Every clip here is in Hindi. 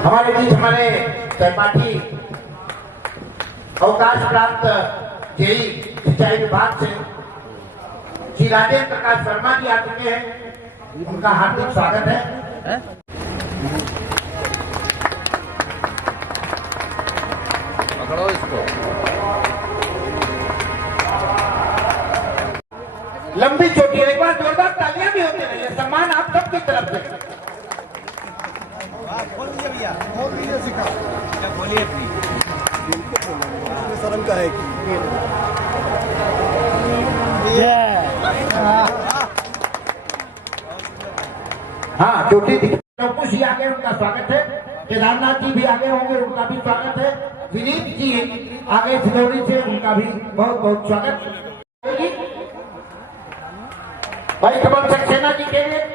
हमारे बीच हमारे सहपाठी अवकाश प्राप्त जेई सिंचाई विभाग से श्री राजेंद्र प्रकाश शर्मा जी आ चुके हैं, उनका हार्दिक स्वागत है। पकड़ो इसको। लंबी चोटी, एक बार जोरदार तालियां भी होती रही है। सम्मान आप सबकी तरफ से। खोल दीजिए भैया, खोल दीजिए सिखा। क्या बोलिए शर्म का है हाँ, चोटी कुछ ही आगे उनका स्वागत है। केदारनाथ जी भी आगे होंगे, उनका भी स्वागत है। विनीत जी आगे सिलौरी से, उनका भी बहुत बहुत स्वागत। भाई कमल सक्सेना जी के लिए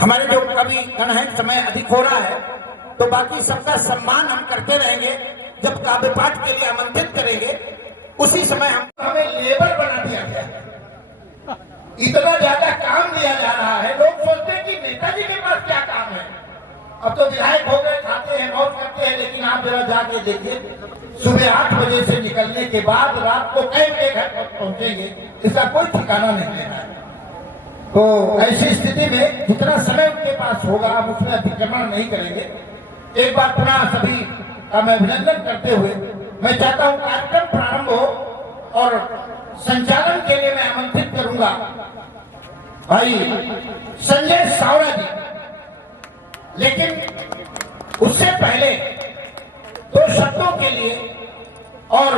हमारे जो कवि गण है, समय अधिक हो रहा है तो बाकी सबका सम्मान हम करते रहेंगे। जब काव्य पाठ के लिए आमंत्रित करेंगे उसी समय हमें लेबर बना दिया गया। इतना ज्यादा काम दिया जा रहा है, लोग सोचते हैं कि नेताजी के पास क्या काम है। अब तो विधायक हो गए, खाते हैं, मौज करते हैं, लेकिन आप जरा जाके देखिए, सुबह 8 बजे से निकलने के बाद रात को कई बजे घर तक पहुंचेंगे, इसका कोई ठिकाना नहीं है। तो ऐसी स्थिति में जितना समय उनके पास होगा हम उसमें अतिक्रमण नहीं करेंगे। एक बार पुनः सभी का मैं अभिनंदन करते हुए मैं चाहता हूं कार्यक्रम प्रारंभ हो और संचालन के लिए मैं आमंत्रित करूंगा भाई संजय सावरा जी। लेकिन उससे पहले 2 शब्दों के लिए और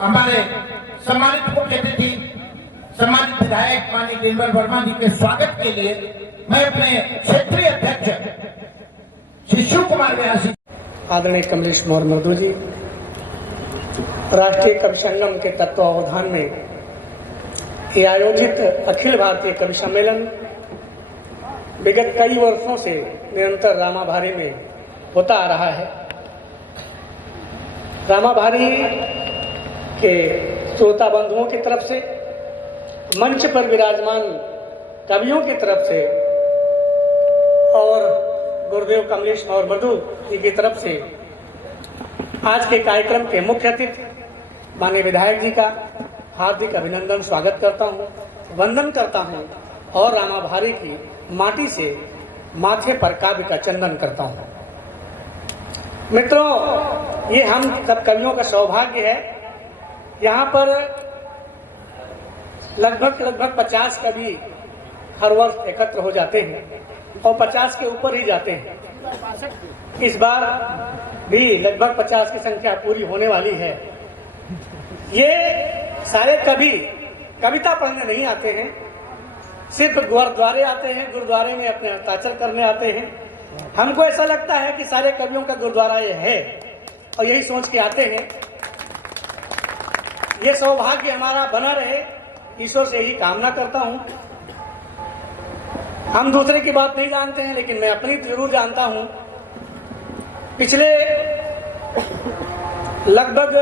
हमारे सम्मानित मुख्य अतिथि सम्मानित विधायक माननीय दिनवर वर्मा जी के स्वागत के लिए मैं अपने क्षेत्रीय अध्यक्ष श्री शिव कुमार व्यासी, आदरणीय कमलेश मौर्य मृदु जी, राष्ट्रीय कवि संगम के तत्वावधान में ये आयोजित अखिल भारतीय कवि सम्मेलन विगत कई वर्षों से निरंतर रामाभारी में होता आ रहा है। रामाभारी के श्रोता बंधुओं की तरफ से, मंच पर विराजमान कवियों की तरफ से और गुरुदेव कमलेश और मधु जी की तरफ से आज के कार्यक्रम के मुख्य अतिथि माननीय विधायक जी का हार्दिक अभिनंदन, स्वागत करता हूं, वंदन करता हूं और रामाभारी की माटी से माथे पर काव्य का चंदन करता हूं। मित्रों, ये हम सब कवियों का सौभाग्य है। यहाँ पर लगभग 50 कवि हर वर्ष एकत्र हो जाते हैं और 50 के ऊपर ही जाते हैं। इस बार भी लगभग 50 की संख्या पूरी होने वाली है। ये सारे कवि कविता पढ़ने नहीं आते हैं, सिर्फ गुरुद्वारे आते हैं, गुरुद्वारे में अपने हस्ताक्षर करने आते हैं। हमको ऐसा लगता है कि सारे कवियों का गुरुद्वारा ये है और यही सोच के आते हैं। ये सौभाग्य हमारा बना रहे, ईश्वर से ही कामना करता हूं। हम दूसरे की बात नहीं जानते हैं, लेकिन मैं अपनी जरूर जानता हूं। पिछले लगभग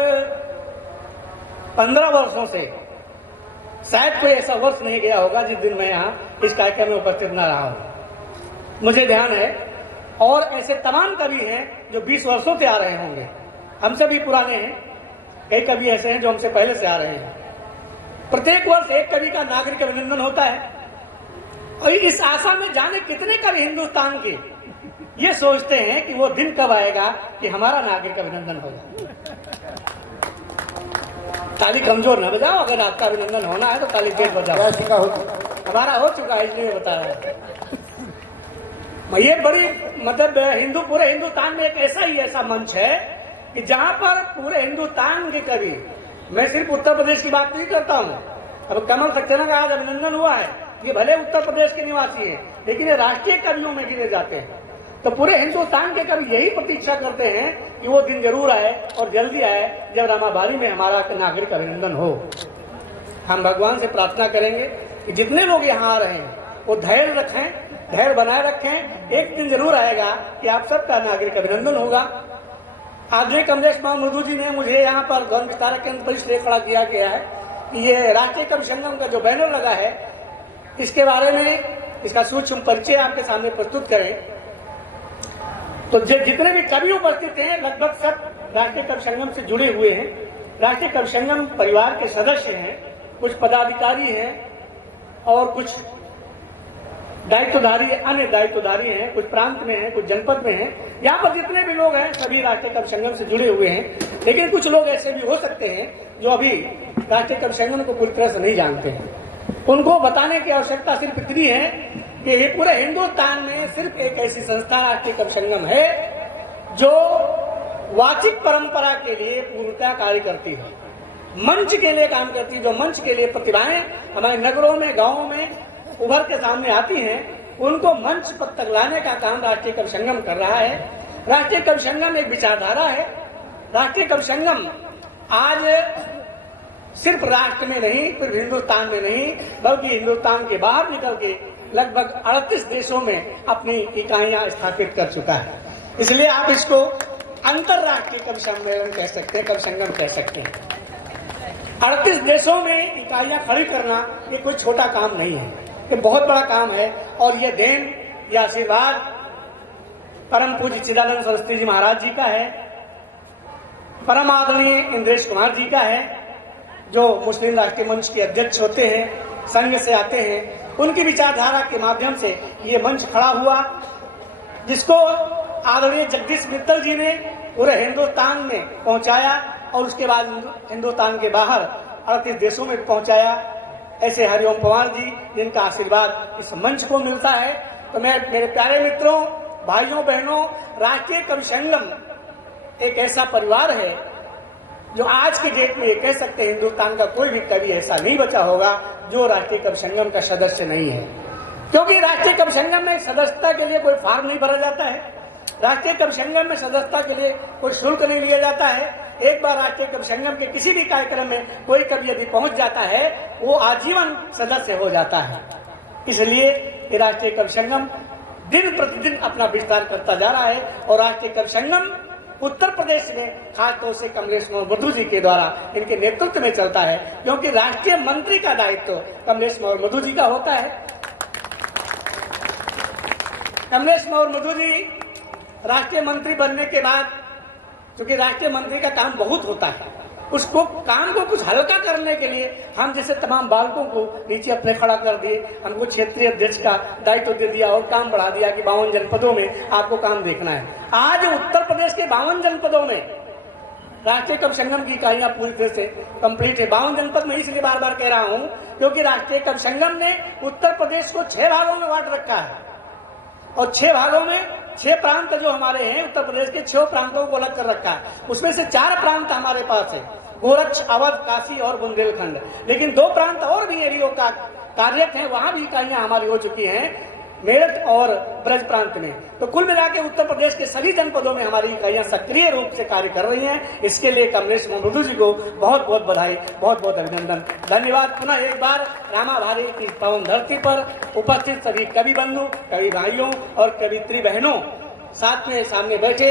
15 वर्षों से शायद कोई ऐसा वर्ष नहीं गया होगा जिस दिन मैं यहाँ इस कार्यक्रम में उपस्थित न रहा हूँ। मुझे ध्यान है और ऐसे तमाम कवि हैं जो 20 वर्षों से आ रहे होंगे, हमसे भी पुराने हैं। कई कवि ऐसे हैं जो हमसे पहले से आ रहे हैं। प्रत्येक वर्ष एक कवि का नागरिक अभिनंदन होता है और इस आशा में जाने कितने कवि हिंदुस्तान के ये सोचते हैं कि वो दिन कब आएगा कि हमारा नागरिक अभिनंदन होगा। ताली कमजोर न बजाओ, अगर आपका अभिनंदन होना है तो ताली तेज बजाओ। हमारा हो चुका है, इसलिए बता रहा है। ये बड़ी मतलब पूरे हिंदुस्तान में एक ऐसा मंच है कि जहां पर पूरे हिंदुस्तान के कवि, मैं सिर्फ उत्तर प्रदेश की बात नहीं करता हूँ। अब कमल सक्सेना का आज अभिनंदन हुआ है, ये भले उत्तर प्रदेश के निवासी है लेकिन ये राष्ट्रीय कवियों में गिने जाते हैं। तो पूरे हिंदुस्तान के कवि यही प्रतीक्षा करते हैं कि वो दिन जरूर आए और जल्दी आए जब रामाभारी में हमारा नागरिक अभिनंदन हो। हम भगवान से प्रार्थना करेंगे कि जितने लोग यहाँ आ रहे हैं वो धैर्य रखें, धैर्य बनाए रखें। एक दिन जरूर आएगा कि आप सबका नागरिक अभिनंदन होगा। आदरणीय कमलेश मृदु जी ने मुझे यहाँ पर गौरव विस्तारक केंद्र पर इसलिए खड़ा किया गया है कि ये राष्ट्रीय कवि संगम का जो बैनर लगा है, इसके बारे में इसका सूक्ष्म परिचय आपके सामने प्रस्तुत करें। तो जितने भी कवि उपस्थित हैं लगभग सब राष्ट्रीय कवि संगम से जुड़े हुए हैं, राष्ट्रीय कवि संगम परिवार के सदस्य हैं, कुछ पदाधिकारी हैं और कुछ दायित्वधारी, अन्य दायित्वधारी हैं, कुछ प्रांत में हैं, कुछ जनपद में हैं। यहाँ पर जितने भी लोग हैं सभी राष्ट्रीय कवि संगम से जुड़े हुए हैं, लेकिन कुछ लोग ऐसे भी हो सकते हैं जो अभी राष्ट्रीय कवि संगम को पूरी तरह से नहीं जानते हैं। उनको बताने की आवश्यकता सिर्फ इतनी है कि ये पूरे हिंदुस्तान में सिर्फ एक ऐसी संस्था राष्ट्रीय कवि संगम है जो वाचिक परंपरा के लिए पूर्णतः कार्य करती है, मंच के लिए काम करती है। जो मंच के लिए प्रतिभाएं हमारे नगरों में, गाँवों में उभर के सामने आती हैं, उनको मंच पर तक लाने का काम राष्ट्रीय कवि संगम कर रहा है। राष्ट्रीय कवि संगम एक विचारधारा है। राष्ट्रीय कवि संगम आज सिर्फ राष्ट्र में नहीं, सिर्फ हिंदुस्तान में नहीं, बल्कि हिंदुस्तान के बाहर निकल के लगभग 38 देशों में अपनी इकाइयां स्थापित कर चुका है। इसलिए आप इसको अंतरराष्ट्रीय कवि सम्मेलन कह सकते हैं, कवि संगम कह सकते हैं। 38 देशों में इकाइयां खड़ी करना ये कोई छोटा काम नहीं है, ये बहुत बड़ा काम है। और ये देन, ये आशीर्वाद परम पूज्य चिदानंद सरस्वती जी महाराज जी का है, परम आदरणीय इंद्रेश कुमार जी का है, जो मुस्लिम राष्ट्रीय मंच के अध्यक्ष होते हैं, संघ से आते हैं। उनकी विचारधारा के माध्यम से ये मंच खड़ा हुआ, जिसको आदरणीय जगदीश मित्तल जी ने पूरे हिंदुस्तान में पहुंचाया और उसके बाद हिंदुस्तान के बाहर 38 देशों में पहुंचाया। ऐसे हरिओम पवार जी, जिनका आशीर्वाद इस मंच को मिलता है। तो मैं मेरे प्यारे मित्रों, भाइयों बहनों, राष्ट्रीय कवि संगम एक ऐसा परिवार है जो आज की डेट में ये कह सकते हैं हिंदुस्तान का कोई भी कवि ऐसा नहीं बचा होगा जो राष्ट्रीय कवि संगम का सदस्य नहीं है। क्योंकि राष्ट्रीय कवि संगम में सदस्यता के लिए कोई फॉर्म नहीं भरा जाता है, राष्ट्रीय कवि संगम में सदस्यता के लिए कोई शुल्क नहीं लिया जाता है। एक बार राष्ट्रीय कवि संगम के किसी भी कार्यक्रम में कोई कवि यदि पहुंच जाता है, वो आजीवन सदस्य हो जाता है। इसलिए ये राष्ट्रीय कवि संगम दिन प्रतिदिन अपना विस्तार करता जा रहा है और राष्ट्रीय कवि संगम उत्तर प्रदेश में खासतौर से कमलेश मृदु जी के द्वारा, इनके नेतृत्व में चलता है। क्योंकि राष्ट्रीय मंत्री का दायित्व कमलेश मृदु जी का होता है। कमलेश मृदु जी राष्ट्रीय मंत्री बनने के बाद, क्योंकि राष्ट्रीय मंत्री का काम बहुत होता है, उसको काम को कुछ हल्का करने के लिए हम जैसे तमाम बालकों को नीचे अपने खड़ा कर दिए, हमको क्षेत्रीय अध्यक्ष का दायित्व दे दिया और काम बढ़ा दिया कि 52 जनपदों में आपको काम देखना है। आज उत्तर प्रदेश के 52 जनपदों में राष्ट्रीय कवि संगम की इकाइयां पूरी तरह से कंप्लीट है। 52 जनपद में इसलिए बार बार कह रहा हूं क्योंकि राष्ट्रीय कवि संगम ने उत्तर प्रदेश को 6 भागों में बांट रखा है और 6 भागों में 6 प्रांत जो हमारे हैं, उत्तर प्रदेश के 6 प्रांतों को अलग कर रखा है। उसमें से 4 प्रांत हमारे पास है, गोरक्ष, अवध, काशी और बुंदेलखंड। लेकिन 2 प्रांत और भी एरियो का कार्यरत है, वहां भी इकाइयां हमारी हो चुकी हैं, मेरठ और ब्रज प्रांत में। तो कुल मिला के उत्तर प्रदेश के सभी जनपदों में हमारी इकाइयां सक्रिय रूप से कार्य कर रही हैं। इसके लिए कमलेश मृदु जी को बहुत बहुत बधाई, बहुत बहुत अभिनंदन, धन्यवाद। पुनः एक बार रामा भारी की पावन धरती पर उपस्थित सभी कवि बंधु, कवि भाइयों और कवित्री बहनों, साथ में सामने बैठे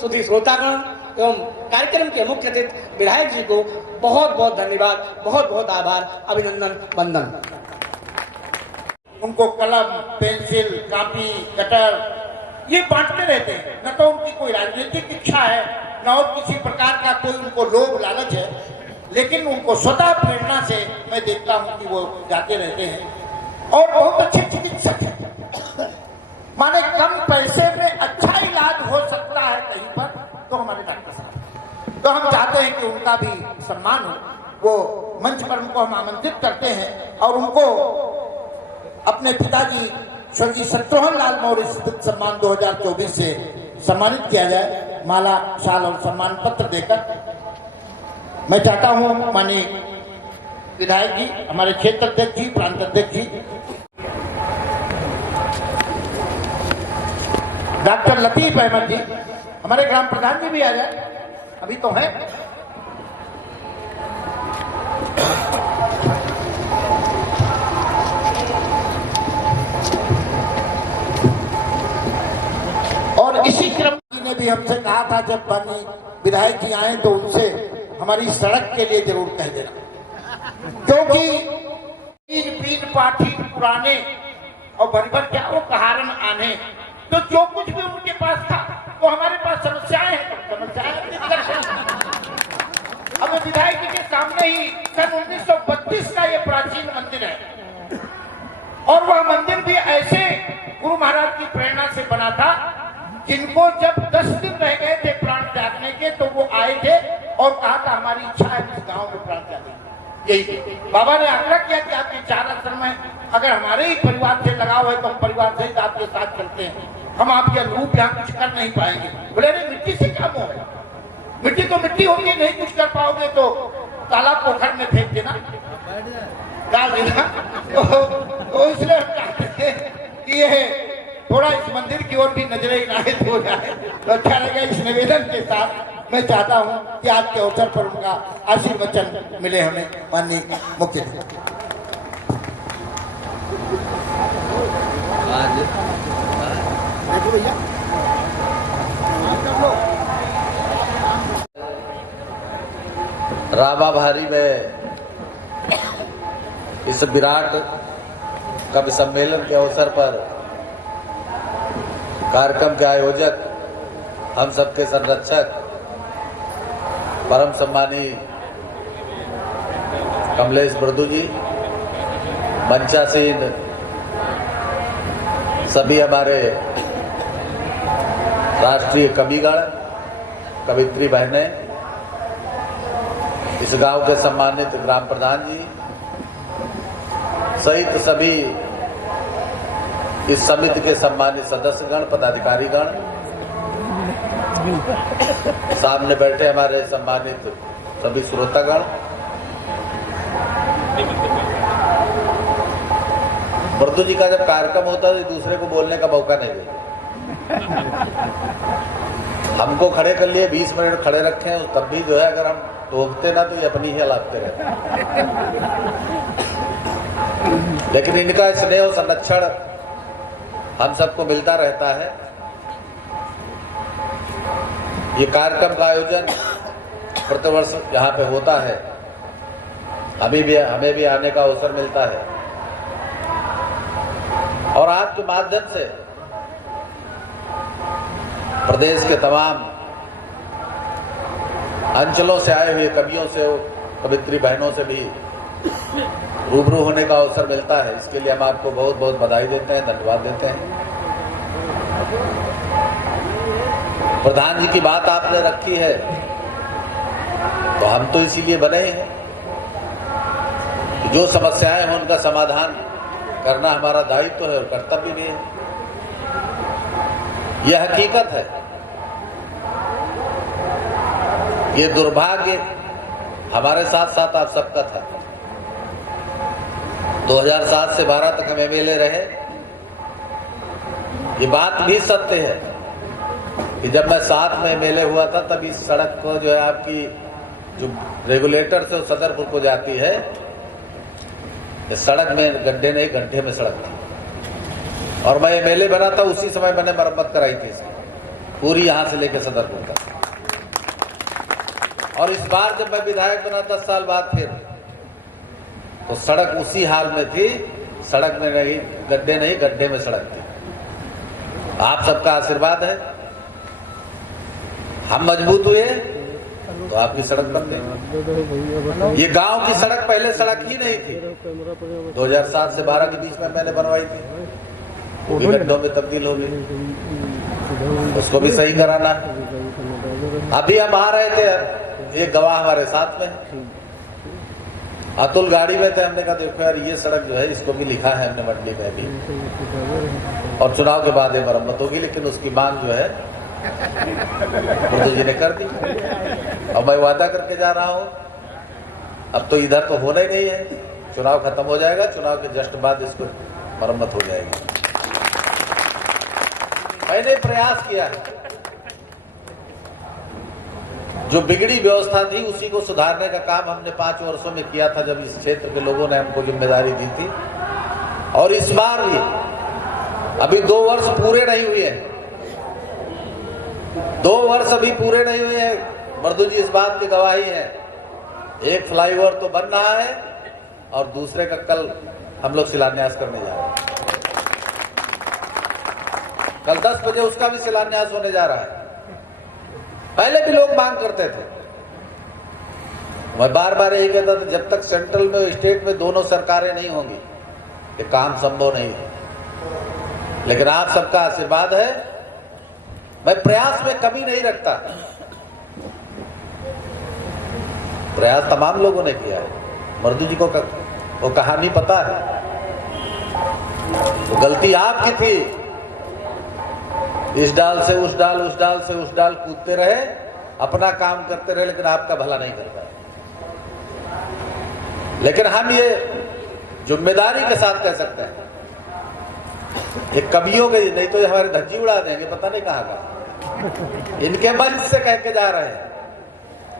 सुधी श्रोतागण एवं कार्यक्रम के मुख्य अतिथि विधायक जी को बहुत बहुत धन्यवाद, बहुत बहुत आभार, अभिनंदन, वंदन। उनको कलम, पेंसिल, कापी, कटर ये बांटते रहते हैं। न तो उनकी कोई राजनीतिक इच्छा है, न और किसी प्रकार का कोई उनको लोभ लालच है, लेकिन उनको स्वतः प्रेरणा से मैं देखता हूं कि वो जाते रहते हैं और बहुत अच्छे चिकित्सक हैं। माने कम पैसे में अच्छा इलाज हो सकता है कहीं पर, तो हमारे डॉक्टर साहब, तो हम चाहते हैं कि उनका भी सम्मान हो। वो मंच पर उनको हम आमंत्रित करते हैं और उनको अपने पिताजी स्वर्गीय शत्रुघ्न लाल मौर्य स्मृति सम्मान 2024 से सम्मानित किया जाए, माला, शाल और सम्मान पत्र देकर। मैं चाहता हूं माननीय विधायक जी, हमारे क्षेत्र अध्यक्ष जी, प्रांत अध्यक्ष जी, डॉक्टर लतीफ अहमद जी, हमारे ग्राम प्रधान जी भी आ जाए, अभी तो है। और इसी क्रम ने भी हमसे कहा था जब बनी विधायक जी आए तो उनसे हमारी सड़क के लिए जरूर कह देना, क्योंकि पीन पाठीन पुराने और भर क्या वो कहारन आने, तो जो कुछ भी उनके पास था वो हमारे पास समस्याएं हैं, अब विधायक जी के सामने ही सन 1932 का ये प्राचीन मंदिर है, और वह मंदिर भी ऐसे गुरु महाराज की प्रेरणा से बना था, जिनको जब 10 दिन रह गए थे प्राण त्यागने के, तो वो आए थे और कहा था हमारी इच्छा है इस गांव में प्राण त्यागने। यही बाबा ने आग्रह किया कि आपके 4 आश्रम में अगर हमारे ही परिवार से लगाव है तो हम परिवार सहित आपके साथ चलते हैं, हम आपके अनुरूप यहाँ कुछ कर नहीं पाएंगे। बोले अरे मिट्टी से क्या मोह है, मिट्टी तो मिट्टी होगी, नहीं कुछ कर पाओगे तो तालाब पोखर में फेंक देना, डाल देना। तो इसलिए हम चाहते हैं कि ये थोड़ा इस मंदिर की ओर भी नजरें इनायत हो जाए तो अच्छा लगेगा। इस निवेदन के साथ मैं चाहता हूं कि आज के अवसर पर उनका आशीर्वचन मिले हमें माननीय मुख्य रामाभारी में इस विराट कवि सम्मेलन के अवसर पर कार्यक्रम के आयोजक, हम सबके संरक्षक, परम सम्मानी कमलेश ब्रदू जी, मंचासीन सभी हमारे राष्ट्रीय कविगण, कवित्री बहनें, इस गांव के सम्मानित ग्राम प्रधान जी सहित सभी इस समिति के सम्मानित सदस्यगण, पदाधिकारीगण, सामने बैठे हमारे सम्मानित सभी श्रोतागण, ब्रदू जी का जब कार्यक्रम होता है तो दूसरे को बोलने का मौका नहीं देते, हमको खड़े कर लिए 20 मिनट खड़े रखे हैं, तब भी जो है अगर हम टोकते ना तो ये अपनी ही हलाकते रहते। लेकिन इनका स्नेह और संरक्षण हम सबको मिलता रहता है। ये कार्यक्रम का आयोजन प्रतिवर्ष यहाँ पे होता है, हमें भी आने का अवसर मिलता है, और आपके माध्यम से प्रदेश के तमाम अंचलों से आए हुए कवियों से, कवित्री बहनों से भी रूबरू होने का अवसर मिलता है। इसके लिए हम आपको बहुत बहुत बधाई देते हैं, धन्यवाद देते हैं। प्रधान जी की बात आपने रखी है तो हम तो इसीलिए बने हैं कि जो समस्याएं हैं उनका समाधान करना हमारा दायित्व है और कर्तव्य भी है। यह हकीकत है, ये दुर्भाग्य हमारे साथ साथ आप सबका था। 2007 से 12 तक हम एमएलए रहे। ये बात भी सत्य है कि जब मैं 7 में एमएलए हुआ था तब इस सड़क को जो है आपकी जो रेगुलेटर से सदरपुर को जाती है, इस सड़क में गड्ढे नहीं गड्ढे में सड़क थी, और मैं एमएलए बना था उसी समय मैंने मरम्मत कराई थी इसकी पूरी, यहाँ से लेकर सदरपुर तक। और इस बार जब मैं विधायक बना 10 साल बाद फिर, तो सड़क उसी हाल में थी, सड़क में नहीं गड्ढे नहीं गड्ढे में सड़क थी। आप सबका आशीर्वाद है, हम मजबूत हुए तो आपकी सड़क बन गई। ये गांव की सड़क पहले सड़क ही नहीं थी, 2007 से 12 के बीच में मैंने बनवाई थी, वो भी गड्ढों में तब्दील हो गई, उसको भी सही कराना। अभी हम आ रहे थे, एक गवाह हमारे साथ में, अतुल गाड़ी में थे, हमने कहा देखो यार ये सड़क जो है इसको भी लिखा है हमने मंडी में भी, और चुनाव के बाद ये मरम्मत होगी, लेकिन उसकी मांग जो है ब्रदू जी ने कर दी। और मैं वादा करके जा रहा हूँ, अब तो इधर तो होना ही नहीं है, चुनाव खत्म हो जाएगा, चुनाव के जस्ट बाद इसको मरम्मत हो जाएगी। मैंने प्रयास किया है, जो बिगड़ी व्यवस्था थी उसी को सुधारने का काम हमने 5 वर्षों में किया था, जब इस क्षेत्र के लोगों ने हमको जिम्मेदारी दी थी। और इस बार भी अभी 2 वर्ष पूरे नहीं हुए हैं, 2 वर्ष अभी पूरे नहीं हुए हैं मर्दू जी इस बात की गवाही है, एक फ्लाईओवर तो बन रहा है और दूसरे का कल हम लोग शिलान्यास करने जा रहे हैं। कल 10 बजे उसका भी शिलान्यास होने जा रहा है। पहले भी लोग मांग करते थे, मैं बार बार यही कहता था, जब तक सेंट्रल में स्टेट में दोनों सरकारें नहीं होंगी ये काम संभव नहीं है। लेकिन आप सबका आशीर्वाद है, मैं प्रयास में कमी नहीं रखता। प्रयास तमाम लोगों ने किया है। मर्दू जी को वो कहानी पता है, वो गलती आपकी थी, इस डाल से उस डाल, उस डाल से उस डाल कूदते रहे, अपना काम करते रहे, लेकिन आपका भला नहीं कर पाए। लेकिन हम ये जिम्मेदारी के साथ कह सकते हैं, ये कवियों के नहीं तो ये हमारे धज्जी उड़ा देंगे, पता नहीं कहाँ का। इनके मंच से कह के जा रहे हैं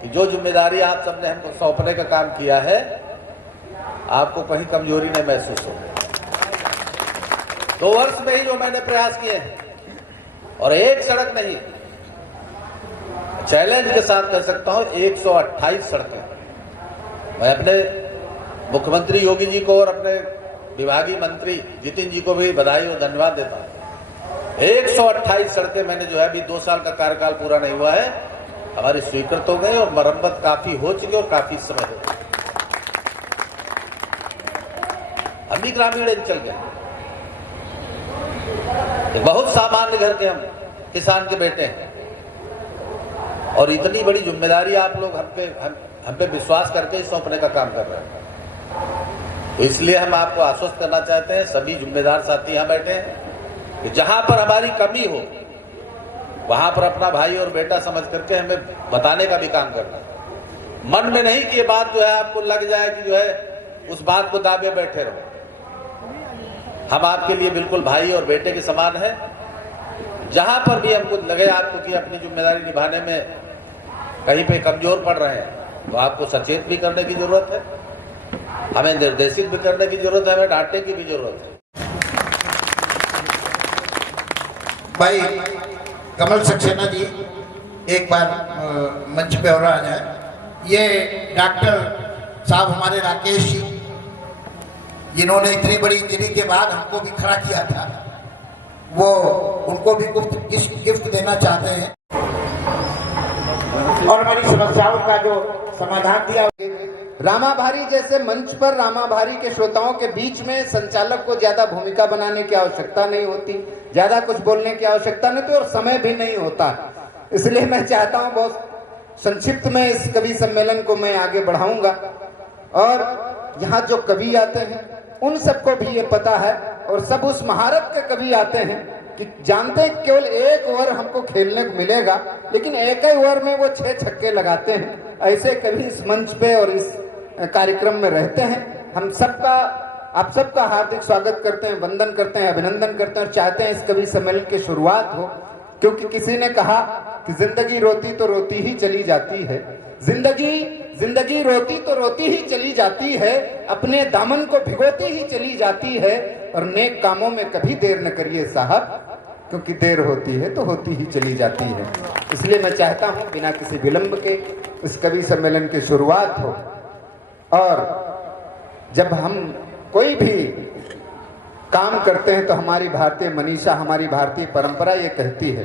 कि जो जिम्मेदारी आप सबने हमको सौंपने का काम किया है, आपको कहीं कमजोरी नहीं महसूस हो। 2 वर्ष में ही जो मैंने प्रयास किए हैं, और एक सड़क नहीं, चैलेंज के साथ कह सकता हूं 128 सड़कें। मैं अपने मुख्यमंत्री योगी जी को और अपने विभागीय मंत्री जितिन जी को भी बधाई और धन्यवाद देता हूं। 128 सड़कें मैंने जो है अभी 2 साल का कार्यकाल पूरा नहीं हुआ है, हमारी स्वीकृत हो गई और मरम्मत काफी हो चुकी और काफी समय हो चुका। हम भी ग्रामीण अंचल के बहुत सामान्य घर के हम किसान के बेटे हैं, और इतनी बड़ी जिम्मेदारी आप लोग हम पे विश्वास करके ही सौंपने का काम कर रहे हैं। तो इसलिए हम आपको आश्वस्त करना चाहते हैं, सभी जिम्मेदार साथी यहाँ बैठे हैं, कि जहां पर हमारी कमी हो वहां पर अपना भाई और बेटा समझ करके हमें बताने का भी काम करना है। मन में नहीं कि ये बात जो है आपको लग जाए कि जो है उस बात को दाबे बैठे रहो। हम आपके लिए बिल्कुल भाई और बेटे के समान है। जहां पर भी हमको लगे आपको कि अपनी जिम्मेदारी निभाने में कहीं पे कमजोर पड़ रहे हैं, तो आपको सचेत भी करने की जरूरत है, हमें निर्देशित भी करने की जरूरत है, हमें डांटने की भी जरूरत है। भाई कमल सक्सेना जी एक बार मंच पे और आ जाए। ये डॉक्टर साहब हमारे राकेश जी, जिन्होंने इतनी बड़ी देरी के बाद हमको भी खड़ा किया था, वो उनको भी गिफ्ट देना चाहते हैं और हमारी समस्याओं का जो समाधान दिया। रामा भारी जैसे मंच पर रामा भारी के श्रोताओं के बीच में संचालक को ज्यादा भूमिका बनाने की आवश्यकता नहीं होती, ज्यादा कुछ बोलने की आवश्यकता नहीं होती और समय भी नहीं होता। इसलिए मैं चाहता हूं बहुत संक्षिप्त में इस कवि सम्मेलन को मैं आगे बढ़ाऊंगा। और यहाँ जो कवि आते हैं उन सबको भी ये पता है, और सब उस महारत के कवि आते हैं कि जानते हैं केवल एक ओवर हमको खेलने को मिलेगा, लेकिन एक ही ओवर में वो 6 छक्के लगाते हैं। ऐसे कवि इस मंच पे और इस कार्यक्रम में रहते हैं। हम सबका, आप सबका हार्दिक स्वागत करते हैं, वंदन करते हैं, अभिनंदन करते हैं और चाहते हैं इस कवि सम्मेलन की शुरुआत हो। क्योंकि किसी ने कहा कि जिंदगी रोती तो रोती ही चली जाती है, जिंदगी रोती तो रोती ही चली जाती है, अपने दामन को भिगोती ही चली जाती है, और नेक कामों में कभी देर न करिए साहब, क्योंकि देर होती है तो होती ही चली जाती है। इसलिए मैं चाहता हूं बिना किसी विलंब के इस कवि सम्मेलन की शुरुआत हो। और जब हम कोई भी काम करते हैं तो हमारी भारतीय मनीषा, हमारी भारतीय परंपरा ये कहती है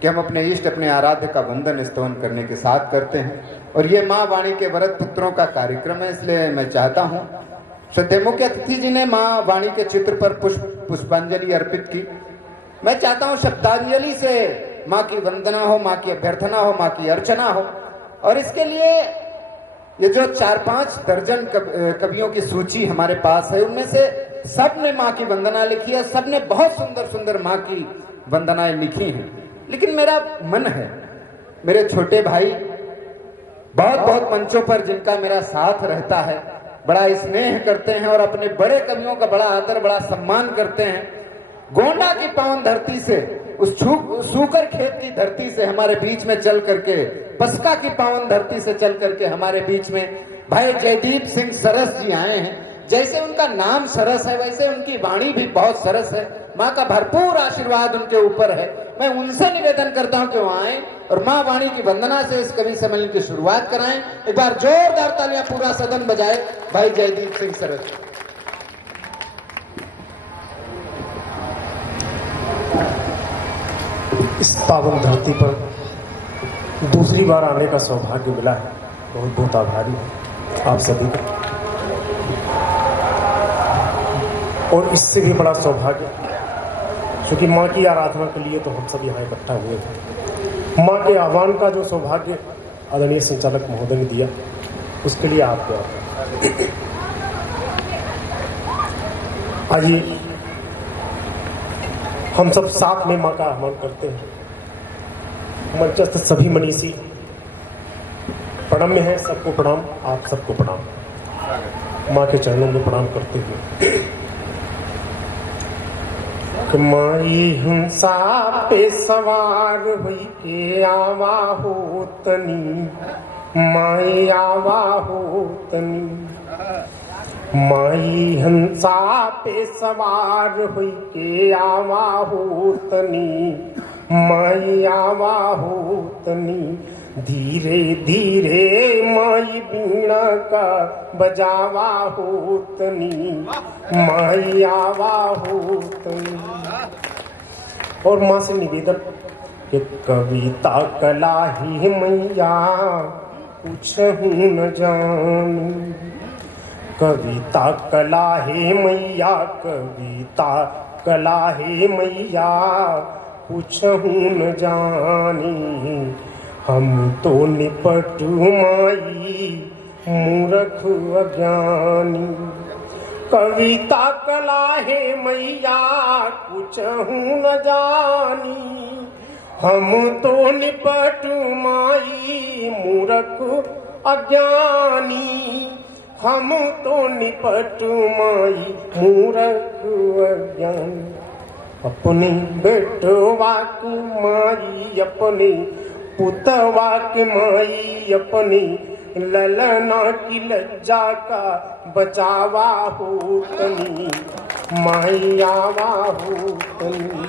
कि हम अपने इष्ट, अपने आराध्य का वंदन स्तवन करने के साथ करते हैं। और ये माँ वाणी के व्रत पुत्रों का कार्यक्रम है, इसलिए मैं चाहता हूँ श्रद्धेय मुख्य अतिथि जी ने माँ वाणी के चित्र पर पुष्पांजलि अर्पित की। मैं चाहता हूँ शब्दांजलि से माँ की वंदना हो, माँ की अभ्यर्थना हो, माँ की अर्चना हो। और इसके लिए ये जो 4-5 दर्जन कवियों की सूची हमारे पास है, उनमें से सब ने माँ की वंदना लिखी है, सब ने बहुत सुंदर सुंदर माँ की वंदनाएं लिखी हैं। लेकिन मेरा मन है, मेरे छोटे भाई बहुत बहुत मंचों पर जिनका मेरा साथ रहता है, बड़ा स्नेह करते हैं और अपने बड़े कवियों का बड़ा आदर, बड़ा सम्मान करते हैं। गोंडा की पावन धरती से, उस सूकर खेत की धरती से हमारे बीच में चल करके, बसका की पावन धरती से चल करके हमारे बीच में भाई जयदीप सिंह सरस जी आए हैं। जैसे उनका नाम सरस है वैसे उनकी वाणी भी बहुत सरस है। माँ का भरपूर आशीर्वाद उनके ऊपर है। मैं उनसे निवेदन करता हूं कि वो आए और माँ वाणी की वंदना से इस कवि सम्मेलन की शुरुआत कराएं। एक बार जोरदार तालियां पूरा सदन बजाए भाई जयदीप सिंह सरस। इस पावन धरती पर दूसरी बार आने का सौभाग्य मिला है, बहुत बहुत आभारी हूँ आप सभी का। और इससे भी बड़ा सौभाग्य क्योंकि माँ की आराधना के लिए तो हम सब यहाँ इकट्ठा हुए थे। माँ के आह्वान का जो सौभाग्य आदरणीय संचालक महोदय ने दिया उसके लिए आपको आइए हम सब साथ में माँ का आह्वान करते हैं। मंचस्थ सभी मनीषी प्रणम्य है, सबको प्रणाम, आप सबको प्रणाम। माँ के चरणों में प्रणाम करते हुए माई हिंसा पे सवार हुई के आवा हो तनी, माई आवा हो तनी। माई हंसा पे सवार हुई के आवा हो तनी, माई आवा हो तनी। धीरे धीरे माई बीणा का बजावा हो तनी, माई आवा हो तनी। और माँ से निवेदन कि कविता कला ही मैया कुछ न जानू, कविता कला हे मैया, कविता कला हे मैया कुछ न जानी। हम तो निपटू माई मूर्ख अज्ञानी, कविता कला हे मैया कुछ न जानी। हम तो निपटू माई मूर्ख अज्ञानी, हम तो निपटू माई मूर्ख अज्ञानी। अपनी बेटवा की माई, अपनी पुतवा की माई, अपनी ललना की लज्जा का बचावा हो तनी, माई आवा हो तनी।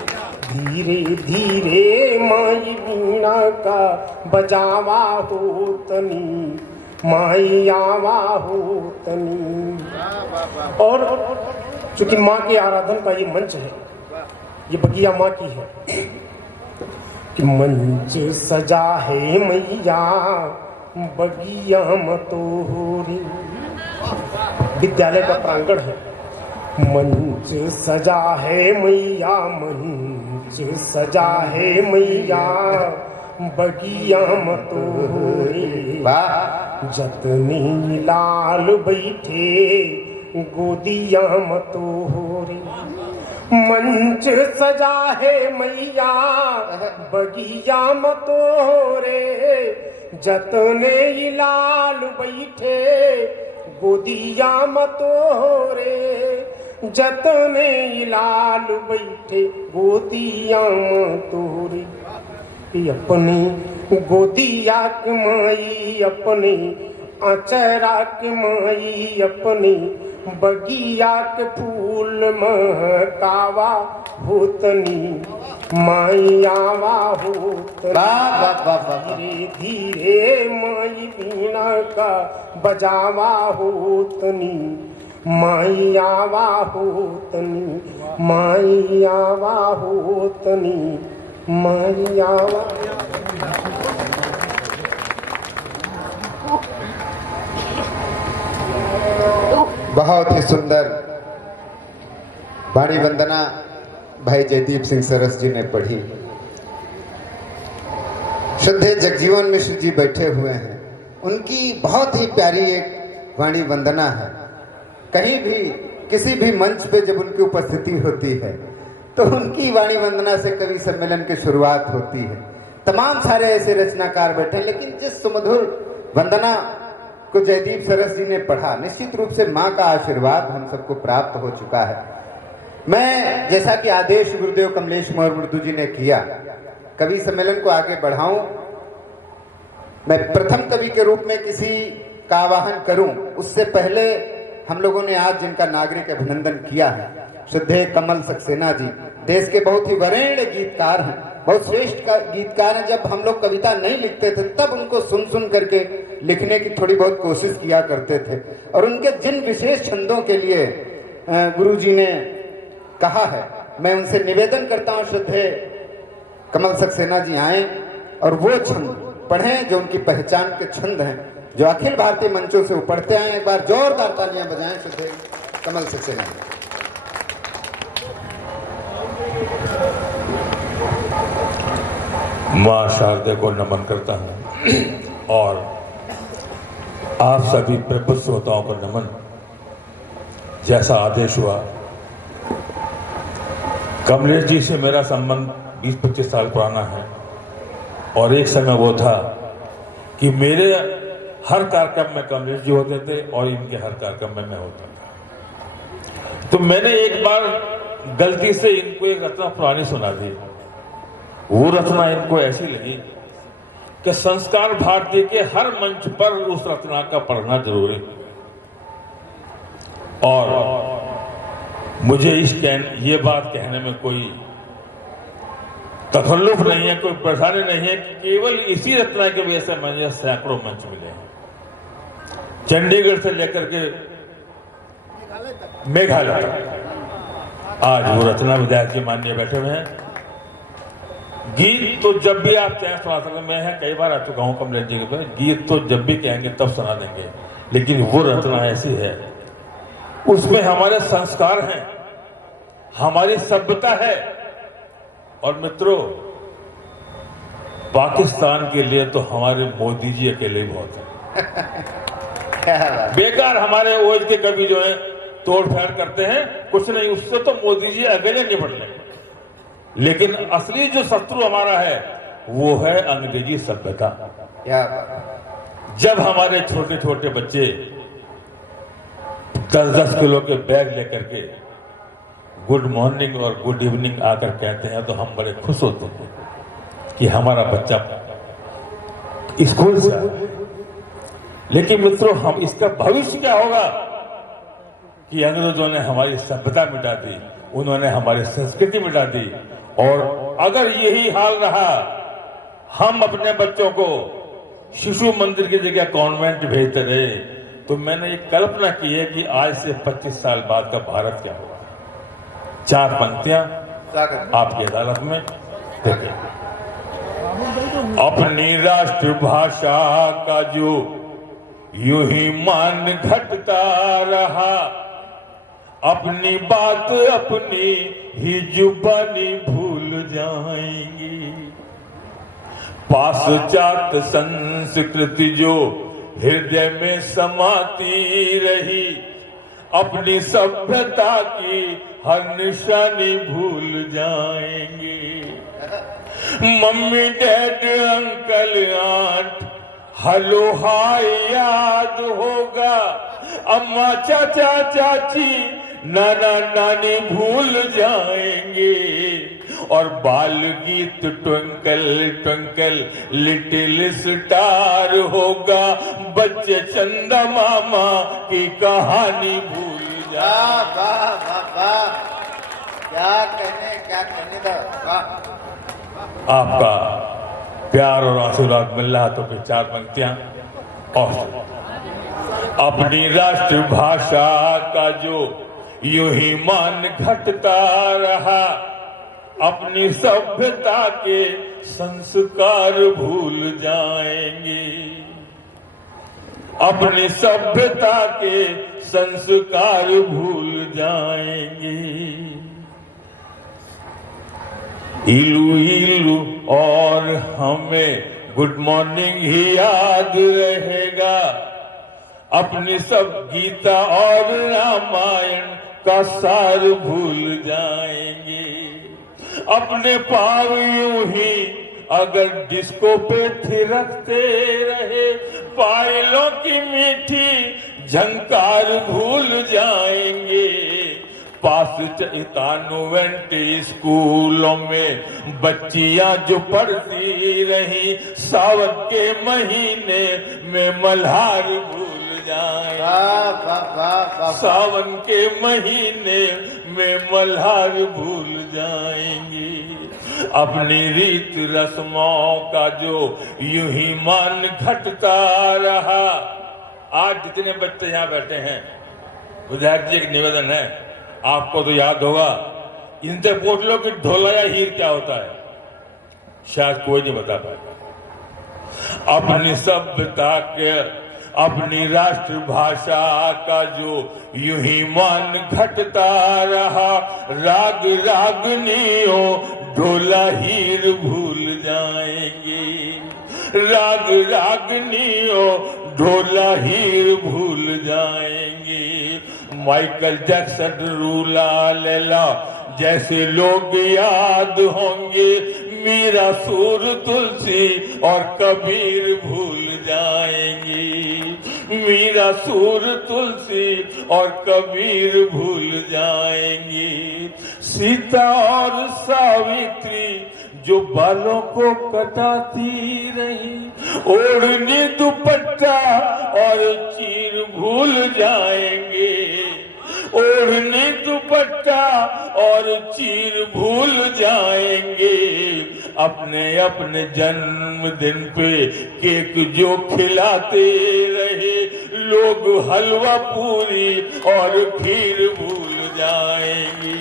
धीरे धीरे माई बीणा का बजावा हो तनी, माई आवा हो तनी। और चूंकि माँ के आराधन का ये मंच है, ये बगिया माँ की है कि मंच सजा है मैया बगिया मतोरी। विद्यालय का प्रांगण है, मंच सजा है मैया, मंच सजा है मैया बगिया मतोरी। जतनी लाल बैठे गोदिया मतोरी। मंच सजा है मैया बगिया मतोरे, जतने लाल बैठे गोदिया मतोरे, जतने लाल बैठे गोदिया मतोरे। अपनी गोदिया की माई, अपनी अचरा की माई, अपनी बगिया के फूल महकावा होतनी, माई आवा होतनी। धीरे धीरे माई बीणा का बजावा होतनी, माई आवा होतनी, माई आवा होतनी, माई आवा। बहुत ही सुंदर वाणी वंदना भाई जयदीप सिंह सरस जी ने पढ़ी। श्रद्धेय जगजीवन मिश्र जी बैठे हुए हैं, उनकी बहुत ही प्यारी एक वाणी वंदना है। कहीं भी किसी भी मंच पे जब उनकी उपस्थिति होती है तो उनकी वाणी वंदना से कवि सम्मेलन की शुरुआत होती है। तमाम सारे ऐसे रचनाकार बैठे हैं, लेकिन जिस सुमधुर वंदना को जयदीप सरस जी ने पढ़ा, निश्चित रूप से माँ का आशीर्वाद हम सबको प्राप्त हो चुका है। मैं जैसा कि आदेश गुरुदेव कमलेश मुर्मू जी ने किया, कवि सम्मेलन को आगे बढ़ाऊं, मैं प्रथम कवि के रूप में किसी का आवाहन करूं उससे पहले हम लोगों ने आज जिनका नागरिक अभिनंदन किया है, श्रद्धेय कमल सक्सेना जी, देश के बहुत ही वरेण्य गीतकार हैं, बहुत श्रेष्ठ गीतकार हैं। जब हम लोग कविता नहीं लिखते थे तब उनको सुन सुन करके लिखने की थोड़ी बहुत कोशिश किया करते थे, और उनके जिन विशेष छंदों के लिए गुरु जी ने कहा है, मैं उनसे निवेदन करता हूं श्रद्धेय कमल सक्सेना जी आए और वो छंद पढ़ें जो उनकी पहचान के छंद हैं, जो अखिल भारतीय मंचों से उपड़ते आए। एक बार जोरदार तालियां बजाएं श्रद्धेय कमल सक्सेना जी। मां शारदे को नमन करता हूं और आप सभी प्रबुद्ध श्रोताओं को नमन। जैसा आदेश हुआ, कमलेश जी से मेरा संबंध 20-25 साल पुराना है, और एक समय वो था कि मेरे हर कार्यक्रम में कमलेश जी होते थे और इनके हर कार्यक्रम में मैं होता था। तो मैंने एक बार गलती से इनको एक रचना पुरानी सुना दी। वो रचना इनको ऐसी लगी कि संस्कार भारती के हर मंच पर उस रचना का पढ़ना जरूरी, और मुझे ये बात कहने में कोई तकल्लुफ नहीं है, कोई परेशानी नहीं है कि केवल इसी रचना की वजह से मुझे सैकड़ों मंच मिले हैं, चंडीगढ़ से लेकर के मेघालय तक। आज वो रचना विधायक जी माननीय बैठे हुए हैं। गीत तो जब भी आप चाहें सुना सकते, मैं कई बार आ चुका हूं कमलेश जी के पास, गीत तो जब भी कहेंगे तब सुना देंगे, लेकिन वो रचना ऐसी है, उसमें हमारे संस्कार हैं, हमारी सभ्यता है। और मित्रों, पाकिस्तान के लिए तो हमारे मोदी जी अकेले ही बहुत है। बेकार हमारे ओझ के कभी जो है तोड़ फेड़ करते हैं, कुछ नहीं, उससे तो मोदी जी अकेले निपट लेंगे। लेकिन असली जो शत्रु हमारा है वो है अंग्रेजी सभ्यता। जब हमारे छोटे छोटे बच्चे 10-10 किलो के बैग लेकर के गुड मॉर्निंग और गुड इवनिंग आकर कहते हैं तो हम बड़े खुश होते हैं कि हमारा बच्चा स्कूल से आया। लेकिन मित्रों, हम इसका भविष्य क्या होगा कि अंग्रेजों ने हमारी सभ्यता मिटा दी, उन्होंने हमारी संस्कृति मिटा दी, और अगर यही हाल रहा, हम अपने बच्चों को शिशु मंदिर की जगह कॉन्वेंट भेजते रहे, तो मैंने एक कल्पना की है कि आज से 25 साल बाद का भारत क्या होगा। 4 पंक्तियां आपकी अदालत में देखें। अपनी राष्ट्रभाषा का जो यूं ही मान घटता रहा, अपनी बात अपनी ही जुबानी भूल जाएंगी। पाश्चात्य संस्कृति जो हृदय में समाती रही, अपनी सभ्यता की हर निशानी भूल जाएंगी। Mummy dad uncle aunt hello hi याद होगा, अम्मा चाचा चाची नाना नानी भूल जाएंगे, और बाल गीत ट्विंकल ट्विंकल लिटिल स्टार होगा, बच्चे चंदा मामा की कहानी भूल जा। क्या कहने था। आपका प्यार और आशीर्वाद मिल रहा तो फिर 4 पंक्तियां और। अपनी राष्ट्रभाषा का जो यूं ही मान घटता रहा, अपनी सभ्यता के संस्कार भूल जाएंगे, अपनी सभ्यता के संस्कार भूल जाएंगे। इलू इलू और हमें गुड मॉर्निंग ही याद रहेगा, अपनी सब गीता और रामायण का सार भूल जाएंगे। अपने पाँव यूं ही अगर डिस्को पे थिरकते रहे, पायलों की मीठी झंकार भूल जाएंगे। पास कॉन्वेंट स्कूलों में बच्चियां जो पढ़ती रही, सावन के महीने में मल्हार भूल जाएंगे। वाह वाह वाह वाह। सावन के महीने में मल्हार भूल जाएंगे। अपनी रीत रस्मों का जो यूं ही मान घटता रहा। आज जितने बच्चे यहाँ बैठे हैं, विधायक जी एक निवेदन है, आपको तो याद होगा, इनसे पूछ लो कि ढोला या हीर क्या होता है, शायद कोई नहीं बता पाएगा। अपनी सभ्यता के, अपनी राष्ट्रभाषा का जो यूं ही मान घटता रहा। राग रागनियों ढोला हीर भूल जाएंगे। राग रागनियों ढोला हीर भूल जाएंगे। माइकल जैक्सन, रूला लैला जैसे लोग याद होंगे। मीरा, सूर, तुलसी और कबीर भूल जाएंगे। मीरा, सूर, तुलसी और कबीर भूल जाएंगे। सीता और सावित्री जो बालों को कटाती रही। ओढ़नी दुपट्टा और चीर भूल जाएंगे। ओढ़नी दुपट्टा और चीर भूल जाएंगे। अपने अपने जन्मदिन पे केक जो खिलाते रहे। लोग हलवा पूरी और खीर भूल जाएंगे।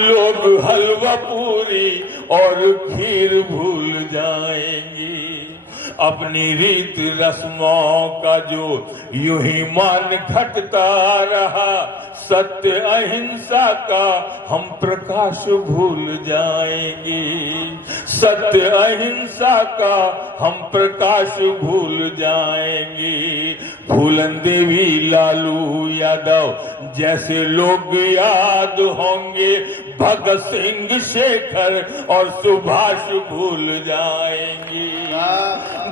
लोग हलवा पूरी और खीर भूल जाएंगे। अपनी रीत रस्मों का जो यूं ही मान घटता रहा। सत्य अहिंसा का हम प्रकाश भूल जाएंगे। सत्य अहिंसा का हम प्रकाश भूल जाएंगे। फूलन देवी, लालू यादव जैसे लोग याद होंगे। भगत सिंह, शेखर और सुभाष भूल जाएंगे।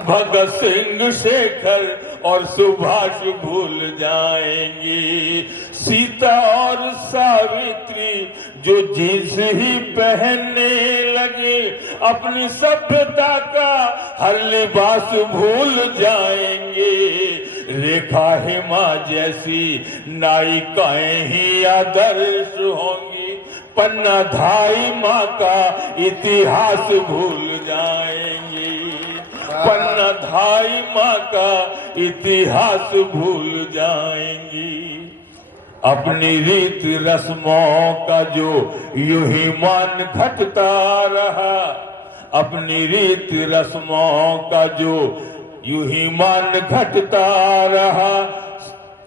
भगत सिंह, शेखर और सुभाष भूल जाएंगे। सीता और सावित्री जो जींस ही पहनने लगे। अपनी सभ्यता का हर लिबास भूल जाएंगे। रेखा, हेमा जैसी नायिकाएं ही आदर्श होंगी। पन्ना धाई माँ का इतिहास भूल जाएंगे। पन्ना धाई माँ का इतिहास भूल जाएंगी। अपनी रीत रस्मों का जो यूं ही मान घटता रहा। अपनी रीत रस्मों का जो यूं ही मान घटता रहा।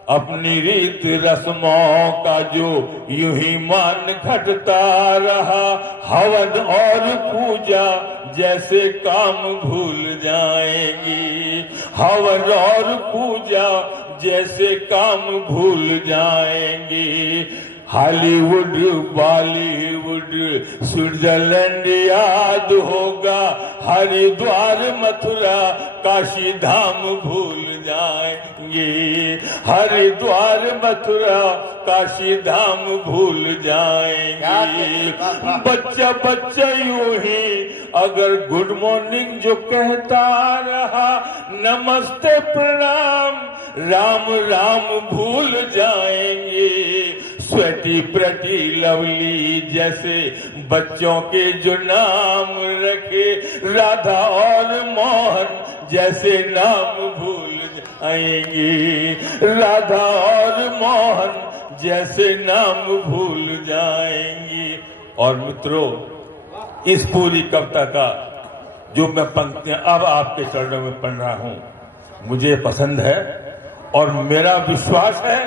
अपनी रीत रस्मों का जो यूं ही मान घटता रहा। हवन और पूजा जैसे काम भूल जाएंगी। हवन और पूजा जैसे काम भूल जाएंगे। हॉलीवुड, बॉलीवुड, स्विट्जरलैंड याद होगा। हरिद्वार, मथुरा, काशी धाम भूल जाएंगे। हरिद्वार, मथुरा, काशी धाम भूल जाएंगे। बच्चा बच्चा यूं ही अगर गुड मॉर्निंग जो कहता रहा। नमस्ते, प्रणाम, राम राम भूल जाएंगे। स्वेटी, प्रटी, लवली जैसे बच्चों के जो नाम रखे। राधा और मोहन जैसे नाम भूल जाएंगे। राधा और मोहन जैसे नाम भूल जाएंगे। और मित्रों, इस पूरी कविता का जो मैं पंक्तियां अब आपके चरणों में पढ़ रहा हूं, मुझे पसंद है और मेरा विश्वास है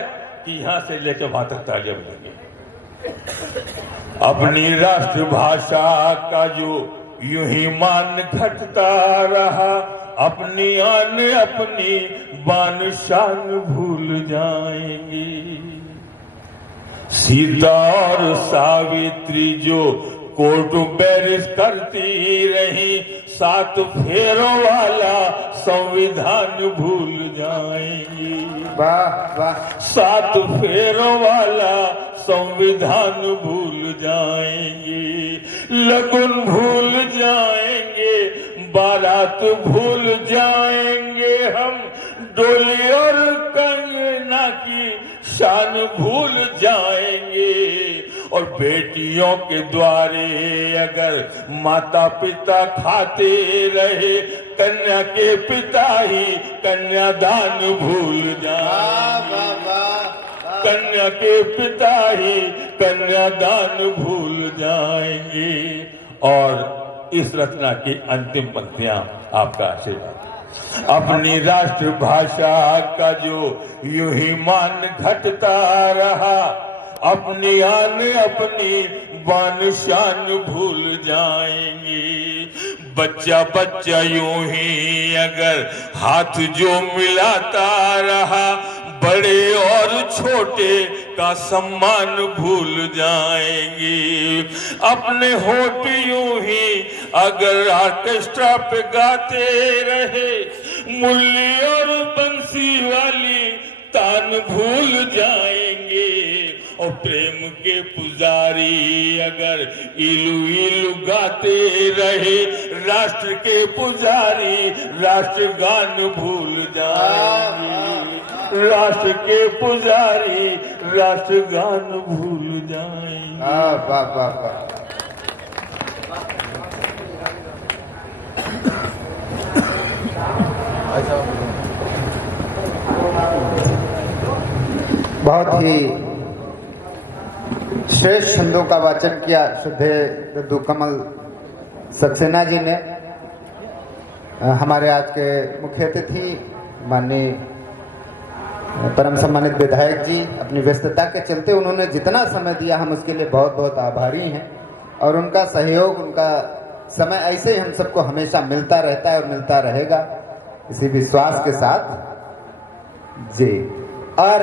कि यहां से लेकर वहां तक तालियां बजेंगी। अपनी राष्ट्रभाषा का जो यूं ही मान घटता रहा। अपनी आन, अपनी बान शान भूल जाएंगी। सीता और सावित्री जो कोर्ट बैरिज करती रही। 7 फेरों वाला संविधान भूल जाएंगी। वाह वाह। 7 फेरों वाला संविधान भूल जाएंगे। लगन भूल जाएंगे, बारात भूल जाएंगे हम। डोली और कंगना की शान भूल जाएंगे। और बेटियों के द्वारे अगर माता पिता खाते रहे, कन्या के पिता ही कन्यादान भूल जाएंगे। कन्या के पिता ही कन्यादान भूल जाएंगे। और इस रचना की अंतिम पंक्तियां आपका आशीर्वाद। अपनी राष्ट्रभाषा का जो यूं ही मान घटता रहा, अपनी आन अपनी बान शान भूल जाएंगे। बच्चा बच्चा यूं ही अगर हाथ जो मिलाता रहा, बड़े और छोटे का सम्मान भूल जाएंगे। अपने होठ यूं ही अगर ऑर्केस्ट्रा पे गाते रहे, मुरली और बंसी वाली तान भूल जाएंगे। और प्रेम के पुजारी अगर इलू इलू गाते रहे, राष्ट्र के पुजारी राष्ट्रगान भूल जाएंगे। राष्ट्र के पुजारी राष्ट्रगान भूल जाएंगे। वाह वाह वाह। बहुत ही श्रेष्ठ छंदों का वाचन किया श्रद्धेय दद्दू कमल सक्सेना जी ने। हमारे आज के मुख्य अतिथि माननीय परम सम्मानित विधायक जी, अपनी व्यस्तता के चलते उन्होंने जितना समय दिया हम उसके लिए बहुत बहुत आभारी हैं। और उनका सहयोग, उनका समय ऐसे ही हम सबको हमेशा मिलता रहता है और मिलता रहेगा, इसी विश्वास के साथ जी। और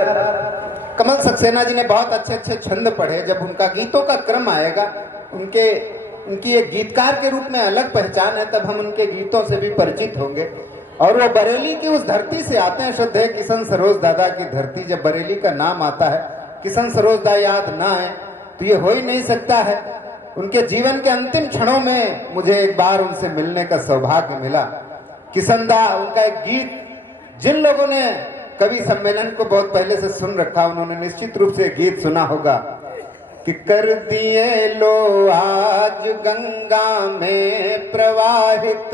कमल सक्सेना जी ने बहुत अच्छे अच्छे छंद पढ़े। जब उनका गीतों का क्रम आएगा, उनकी एक गीतकार के रूप में अलग पहचान है, तब हम उनके गीतों से भी परिचित होंगे। और वो बरेली की उस धरती से आते हैं, श्रद्धेय किशन सरोज दादा की धरती। जब बरेली का नाम आता है, किशन सरोज दा याद ना आए तो ये हो ही नहीं सकता है। उनके जीवन के अंतिम क्षणों में मुझे एक बार उनसे मिलने का सौभाग्य मिला। किशन दा, उनका एक गीत जिन लोगों ने कवि सम्मेलन को बहुत पहले से सुन रखा, उन्होंने निश्चित रूप से गीत सुना होगा कि कर दिए लो आज गंगा में प्रवाहित,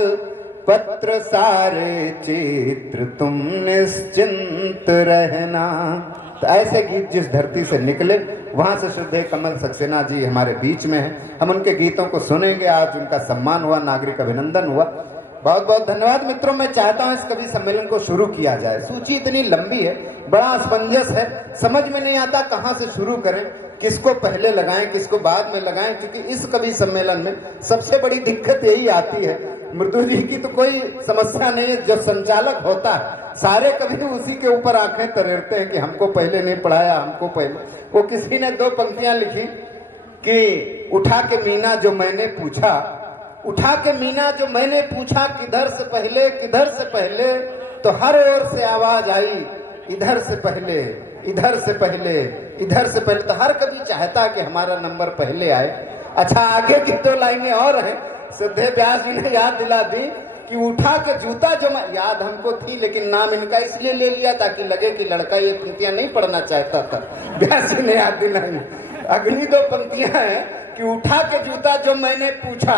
पत्र सारे चित्र तुम निश्चिंत रहना। तो ऐसे गीत जिस धरती से निकले, वहां से श्रद्धेय कमल सक्सेना जी हमारे बीच में हैं। हम उनके गीतों को सुनेंगे। आज उनका सम्मान हुआ, नागरिक अभिनंदन हुआ। बहुत बहुत धन्यवाद मित्रों। मैं चाहता हूं इस कवि सम्मेलन को शुरू किया जाए। सूची इतनी लंबी है, बड़ा असमंजस है, समझ में नहीं आता कहां से शुरू करें, किसको पहले लगाएं, किसको बाद में लगाएं। क्योंकि इस कवि सम्मेलन में सबसे बड़ी दिक्कत यही आती है। मृदु जी की तो कोई समस्या नहीं है, जो संचालक होता है सारे कवि उसी के ऊपर आंखें तरेरते हैं कि हमको पहले नहीं पढ़ाया, हमको पहले। वो किसी ने 2 पंक्तियां लिखी कि उठा के मीना जो मैंने पूछा, उठा के मीना जो मैंने पूछा, किधर से पहले, किधर से पहले, तो हर ओर से आवाज आई, इधर से पहले, इधर से पहले, इधर से पहले। तो हर कभी चाहता है कि हमारा नंबर पहले आए। अच्छा, आगे की 2 लाइनें और हैं। श्रद्धेय व्यास जी ने याद दिला दी कि उठा के जूता जो मैं, याद हमको थी लेकिन नाम इनका इसलिए ले लिया ताकि लगे कि लड़का ये पंक्तियां नहीं पढ़ना चाहता था। व्यास जी ने याद दिलाई। अगली 2 पंक्तियां हैं कि उठा के जूता जो मैंने पूछा,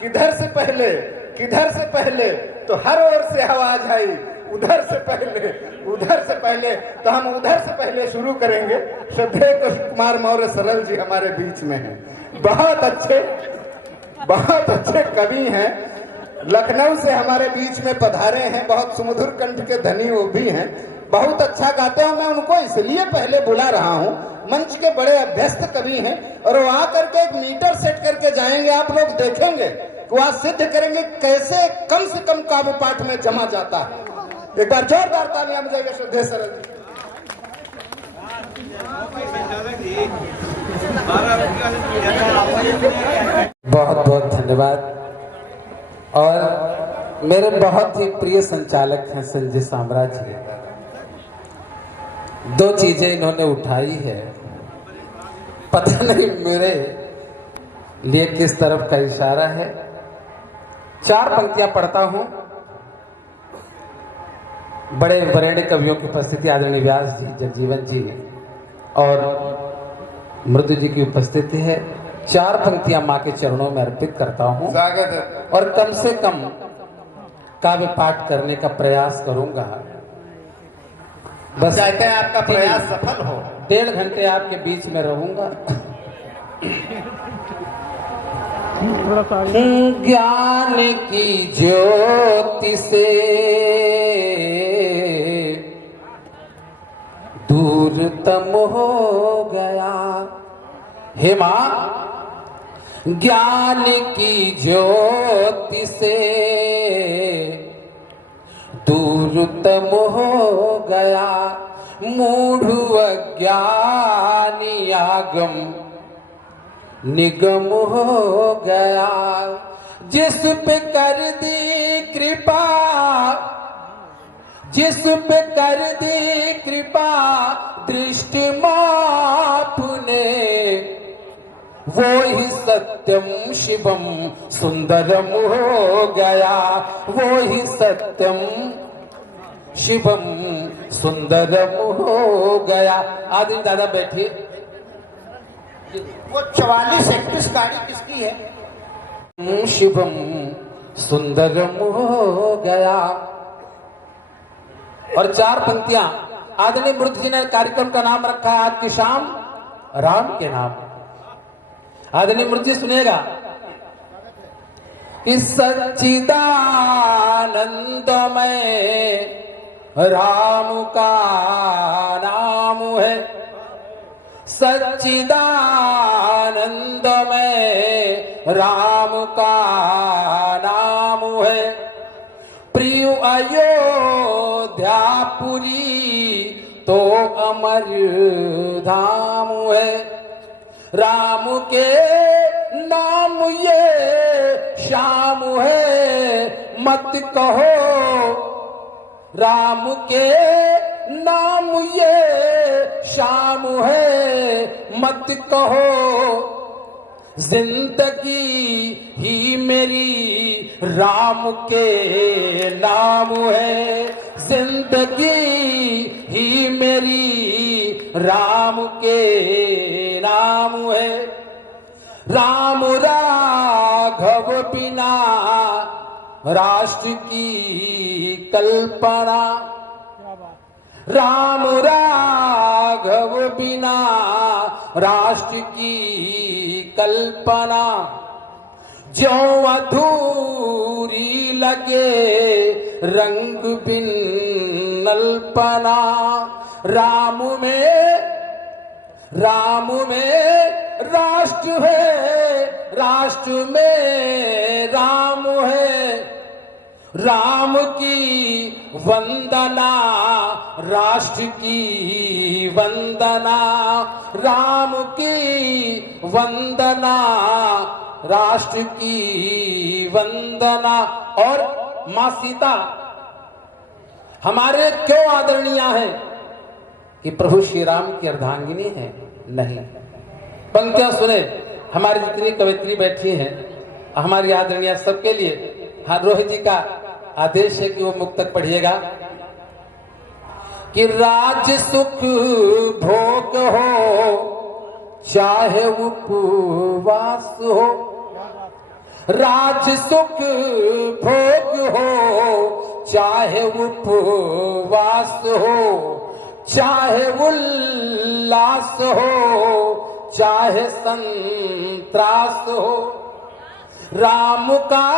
किधर से पहले, किधर से पहले, तो हर ओर से आवाज आई, उधर से पहले, उधर से पहले। तो हम उधर से पहले शुरू करेंगे। श्रद्धेय कुमार मौर्य सरल जी हमारे बीच में हैं। बहुत अच्छे कवि हैं। लखनऊ से हमारे बीच में पधारे हैं। बहुत सुमधुर कंठ के धनी वो भी हैं। बहुत अच्छा गाते हैं। मैं उनको इसलिए पहले बुला रहा हूं, मंच के बड़े अभ्यस्त कवि हैं और वो आकर के एक मीटर सेट करके जाएंगे। आप लोग देखेंगे, वहां सिद्ध करेंगे कैसे कम से कम काव्य पाठ में जमा जाता है। एक बार जोरदार तालियां बजाइए श्रद्धेय सरल जी। बहुत बहुत धन्यवाद। और मेरे बहुत ही प्रिय संचालक हैं संजय साम्राट जी। 2 चीजें इन्होंने उठाई है, पता नहीं मेरे लिए किस तरफ का इशारा है। 4 पंक्तियां पढ़ता हूं। बड़े वरेण्य कवियों की उपस्थिति, आदरणीय व्यास जी, जगजीवन जी और मृदु जी की उपस्थिति है। 4 पंक्तियां माँ के चरणों में अर्पित करता हूँ स्वागत है। और कम से कम काव्य पाठ करने का प्रयास करूंगा। बस चाहते हैं आपका प्रयास सफल हो। 1.5 घंटे आपके बीच में रहूंगा। ज्ञान की ज्योति से दूरतम हो गया। हे मां, ज्ञान की ज्योति से दूरतम हो गया। मूढ़ अज्ञानी आगम निगम हो गया। जिस पे कर दी कृपा, जिस पे कर दी कृपा दृष्टि आपने, वो ही सत्यम शिवम सुंदरम हो गया। वो ही सत्यम शिवम सुंदरम हो गया। आदि दादा बैठिए। वो 44-31 गाड़ी किसकी है? शिवम सुंदरम हो गया। और 4 पंक्तियां आदरणीय मृदु जी ने कार्यक्रम का नाम रखा है आज की शाम राम के नाम। आदरणीय मृदु जी सुनिएगा। इस सच्चिदानंदमय राम का नाम है। सच्चिदानंदमय राम का नाम है। प्रिय अयोध्यापुरी तो अमर धाम है। राम के नाम ये शाम है, मत कहो। राम के नाम ये शाम है, मत कहो। जिंदगी ही मेरी राम के नाम है। जिंदगी ही मेरी राम के नाम है। राम राघव बिना राष्ट्र की कल्पना। राम राघव बिना राष्ट्र की कल्पना। जो अधूरी लगे रंग बिन अल्पना। राम में राष्ट्र है, राष्ट्र में राम है। राम की वंदना, राष्ट्र की वंदना। राम की वंदना, राष्ट्र की वंदना। और मां सीता हमारे क्यों आदरणीय है? कि प्रभु श्री राम की अर्धांगिनी है? नहीं। पंक्तियां सुने। हमारी जितनी कवित्री बैठी हैं, हमारी आदरणीय सबके लिए हाँ रोहित जी का आदेश है कि वो मुक्तक पढ़िएगा। कि राज सुख भोग हो चाहे उपवास हो। राज सुख भोग हो चाहे उपवास हो। चाहे उल्लास हो चाहे संत्रास हो। राम का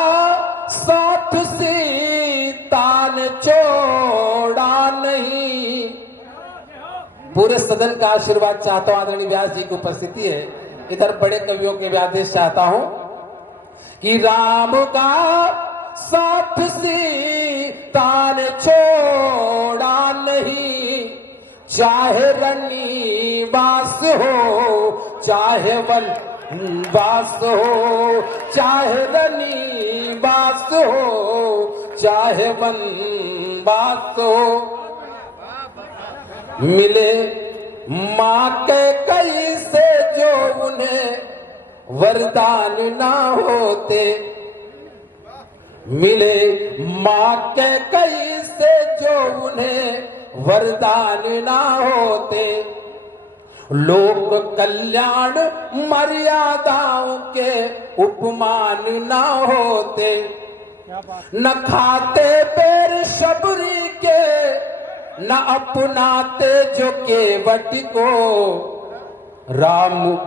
साथ सीता ने छोड़ा नहीं। पूरे सदन का आशीर्वाद चाहता हूं। आदरणीय व्यास जी की उपस्थिति है, इधर बड़े कवियों के भी आदेश चाहता हूं कि राम का साथ सीता ने छोड़ा नहीं। चाहे रनिवास हो चाहे वनवास हो। चाहे रनिवास हो चाहे वनवास हो। मिले माँ के कई से जो उन्हें वरदान ना होते। मिले माँ के कई से जो उन्हें वरदान ना होते, लोक कल्याण मर्यादाओं के उपमान ना होते, न खाते पैर शबरी के न अपनाते जो केवट को, राम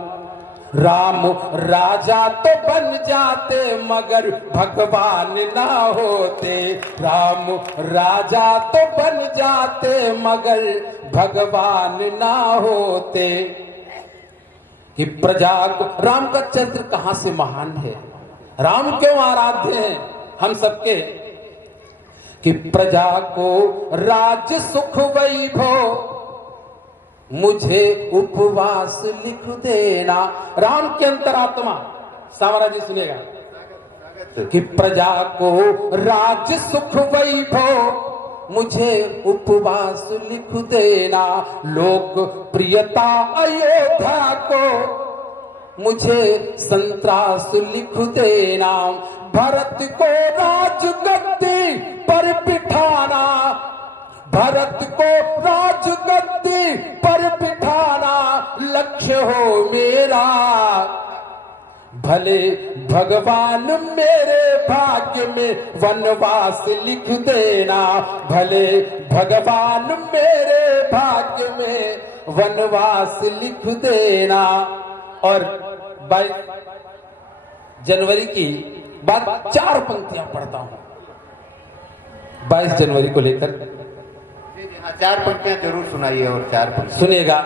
राम राजा तो बन जाते मगर भगवान ना होते, राम राजा तो बन जाते मगर भगवान ना होते। कि प्रजा को, राम का चरित्र कहां से महान है, राम क्यों आराध्य हैं हम सबके, कि प्रजा को राज्य सुख वैभव मुझे उपवास लिख देना। राम के अंतरात्मा सावरा जी सुनेगा कि प्रजा को राज्य सुख वैभव मुझे उपवास लिख देना, लोक प्रियता अयोध्या को मुझे संत्रास लिख देना, भरत को राजगद्दी पर बिठाना, भरत को राजगद्दी पर बिठाना लक्ष्य हो मेरा, भले भगवान मेरे भाग्य में वनवास लिख देना, भले भगवान मेरे भाग्य में वनवास लिख देना। और 22 जनवरी की बात 4 पंक्तियां पढ़ता हूं 22 जनवरी को लेकर। 4 पंक्तियां जरूर सुनाइए और 4 पंक्तियां सुनेगा।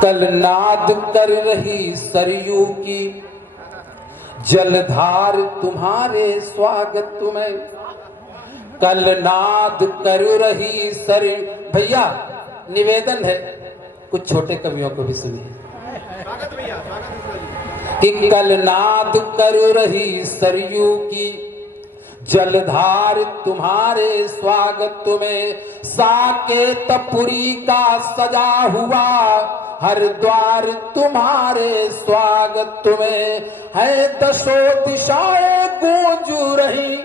कल नाद कर रही सरयू की जलधार तुम्हारे स्वागत में, कल नाद कर रही सरयू। भैया निवेदन है कुछ छोटे कवियों को भी सुनिए कि कल नाद कर रही सरयू की जलधार तुम्हारे स्वागत में, साकेतपुरी का सजा हुआ हर द्वार तुम्हारे स्वागत में, है दशो दिशाएं गूंज रही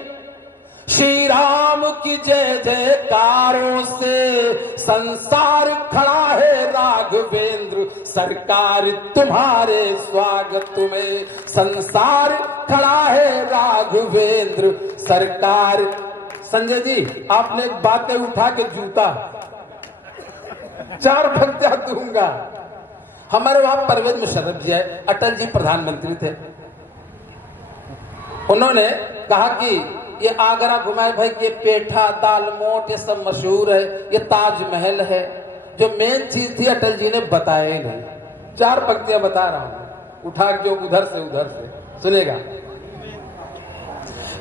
श्री राम की जय जयकारों से, संसार खड़ा है राघवेंद्र सरकार तुम्हारे स्वागत में, संसार खड़ा है राघवेंद्र सरकार। संजय जी आपने बातें उठा के जूता 4 पंक्तियां दूंगा। हमारे वहां परवेज मुशर्रफ जी है, अटल जी प्रधानमंत्री थे, उन्होंने कहा कि ये आगरा घुमाए भाई, ये पेठा दालमोट ये सब मशहूर है, ये ताजमहल है, जो मेन चीज थी अटल जी ने बताया ही नहीं। 4 पंक्तियां बता रहा हूं उठा के उधर से सुनेगा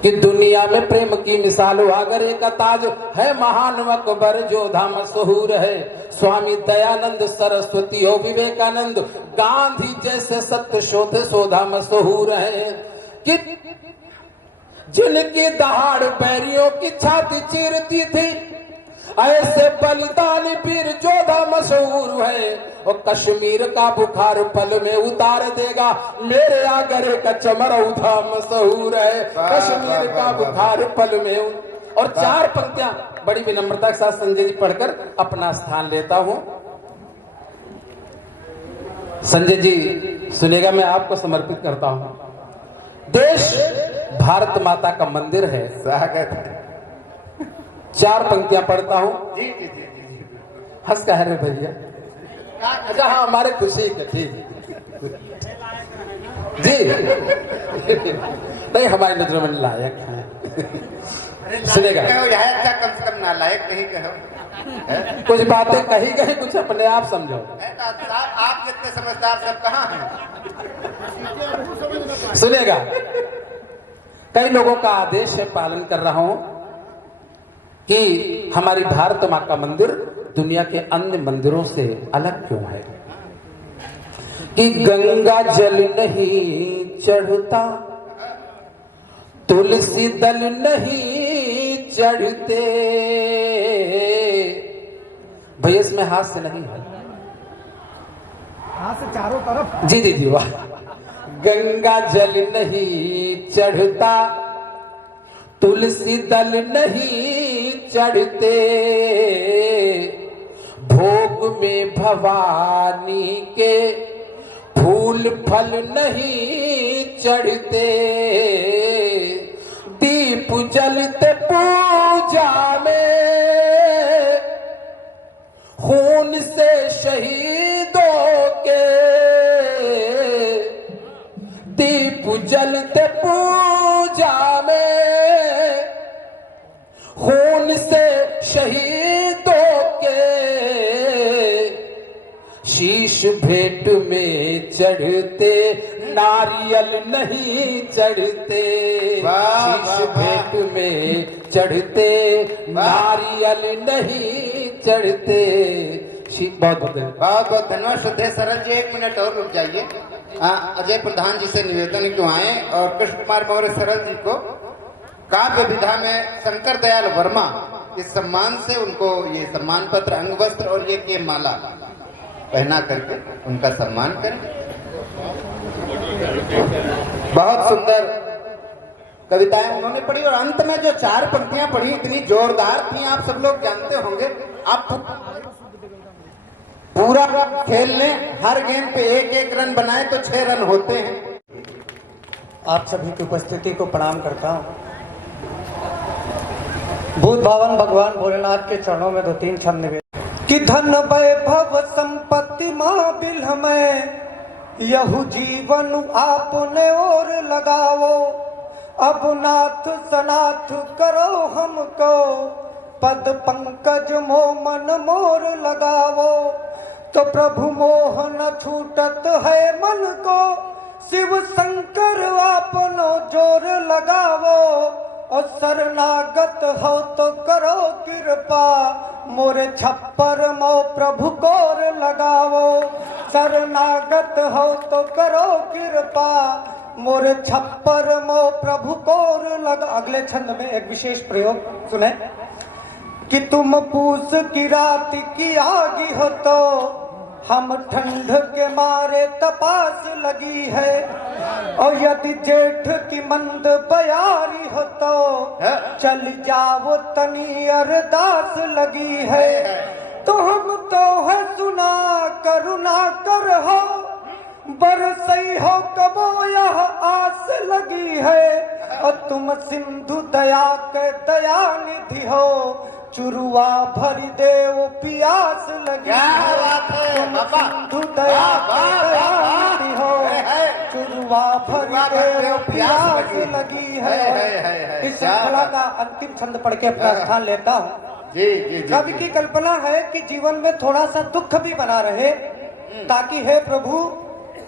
कि दुनिया में प्रेम की मिसाल आगरे का ताज है, महान मकबर जो धाम मशहूर है, स्वामी दयानंद सरस्वती हो विवेकानंद गांधी जैसे सत्य शोध शोधा मशहूर है, कि जिनकी दहाड़ बैरियों की छाती चीरती थी, ऐसे बलिदानी वीर जोधा मशहूर है, और कश्मीर का बुखार पल में उतार देगा, मेरे आगरे का चमरौधा मशहूर है, कश्मीर का बुखार पल में। और 4 पंक्तियां बड़ी विनम्रता के साथ संजय जी पढ़कर अपना स्थान लेता हूं। संजय जी सुनेगा, मैं आपको समर्पित करता हूं। देश भारत माता का मंदिर है, स्वागत है। 4 पंक्तियां पढ़ता हूं। जी जी जी जी हंस कह रहे भैया? अच्छा हाँ, हमारे खुशी के ठीक जी नहीं, हमारी नजरों में लायक है। सुनेगा अच्छा, कम से कम नालायक नहीं कहो। कुछ बातें कही गई, कुछ अपने आप समझो। आप जितने समझदार सब कहाँ हैं? सुनेगा, कई लोगों का आदेश है, पालन कर रहा हूं कि हमारी भारत मां का मंदिर दुनिया के अन्य मंदिरों से अलग क्यों है, कि गंगा जल नहीं चढ़ता, तुलसी दल नहीं चढ़ते। भैया इसमें हाथ से नहीं है, यहाँ से चारों तरफ जी जी जी वाह। गंगा जल नहीं चढ़ता, तुलसी दल नहीं चढ़ते, भोग में भवानी के फूल फल नहीं चढ़ते, दीप जलते पूजा में खून से शहीदों के, दीप जलते पूजा में खून से शहीदों के, शीश भेंट में चढ़ते नारियल नहीं चढ़ते, शीश भेंट में चढ़ते नारियल नहीं चढ़ते। बहुत बहुत धन्यवाद श्रद्धेय सरल जी, 1 मिनट और रुक जाइए। अजय प्रधान जी से निवेदन क्यों आए और कृष्ण कुमार मौर्य सरल जी को काव्य विधा में शंकर दयाल वर्मा इस सम्मान से उनको ये सम्मान पत्र, अंग वस्त्र और ये माला पहना करके उनका सम्मान करें। बहुत सुंदर कविताएं उन्होंने पढ़ी और अंत में जो 4 पंक्तियां पढ़ी इतनी जोरदार थी, आप सब लोग जानते होंगे। आप पूरा खेल लें, हर गेंद पे 1-1 रन बनाए तो 6 रन होते हैं। आप सभी की उपस्थिति को प्रणाम करता हूँ। भूत भावन भगवान भोलेनाथ के चरणों में 2-3 छंद निवेदन। कि धन वैभव संपत्ति माँ बिल में यहु जीवन आपने और लगाओ, अब नाथ सनाथ करो हमको, पद पंकज मोमन मोर लगाओ, तो प्रभु मोह न छूटत है मन को, शिव शंकर आपनो जोर लगावो, और शरणागत हो तो करो कृपा, मोरे छप्पर मो प्रभु कोर लगावो, शरणागत हो तो करो कृपा, मोरे छप्पर मो प्रभु कोर लगा। अगले छंद में एक विशेष प्रयोग सुने कि तुम पूस की रात की आगी हो तो हम ठंड के मारे तपास लगी है, और यदि जेठ की मंद बयारी हो तो चल जाओ तनी अरदास लगी है, तो हम तो है सुना करुणा कर हो, बरसई हो कबो यह आस लगी है, और तुम सिंधु दया के दया निधि हो, चुरुआ भरी देव पियास लगी है, तुम सिंधु दया के दया निधि हो, चुरुआ भरी देव पियास लगी है। इस श्रृंखला का अंतिम छंद पढ़ के अपना स्थान लेता हूँ। कवि की कल्पना है कि जीवन में थोड़ा सा दुख भी बना रहे, ताकि हे प्रभु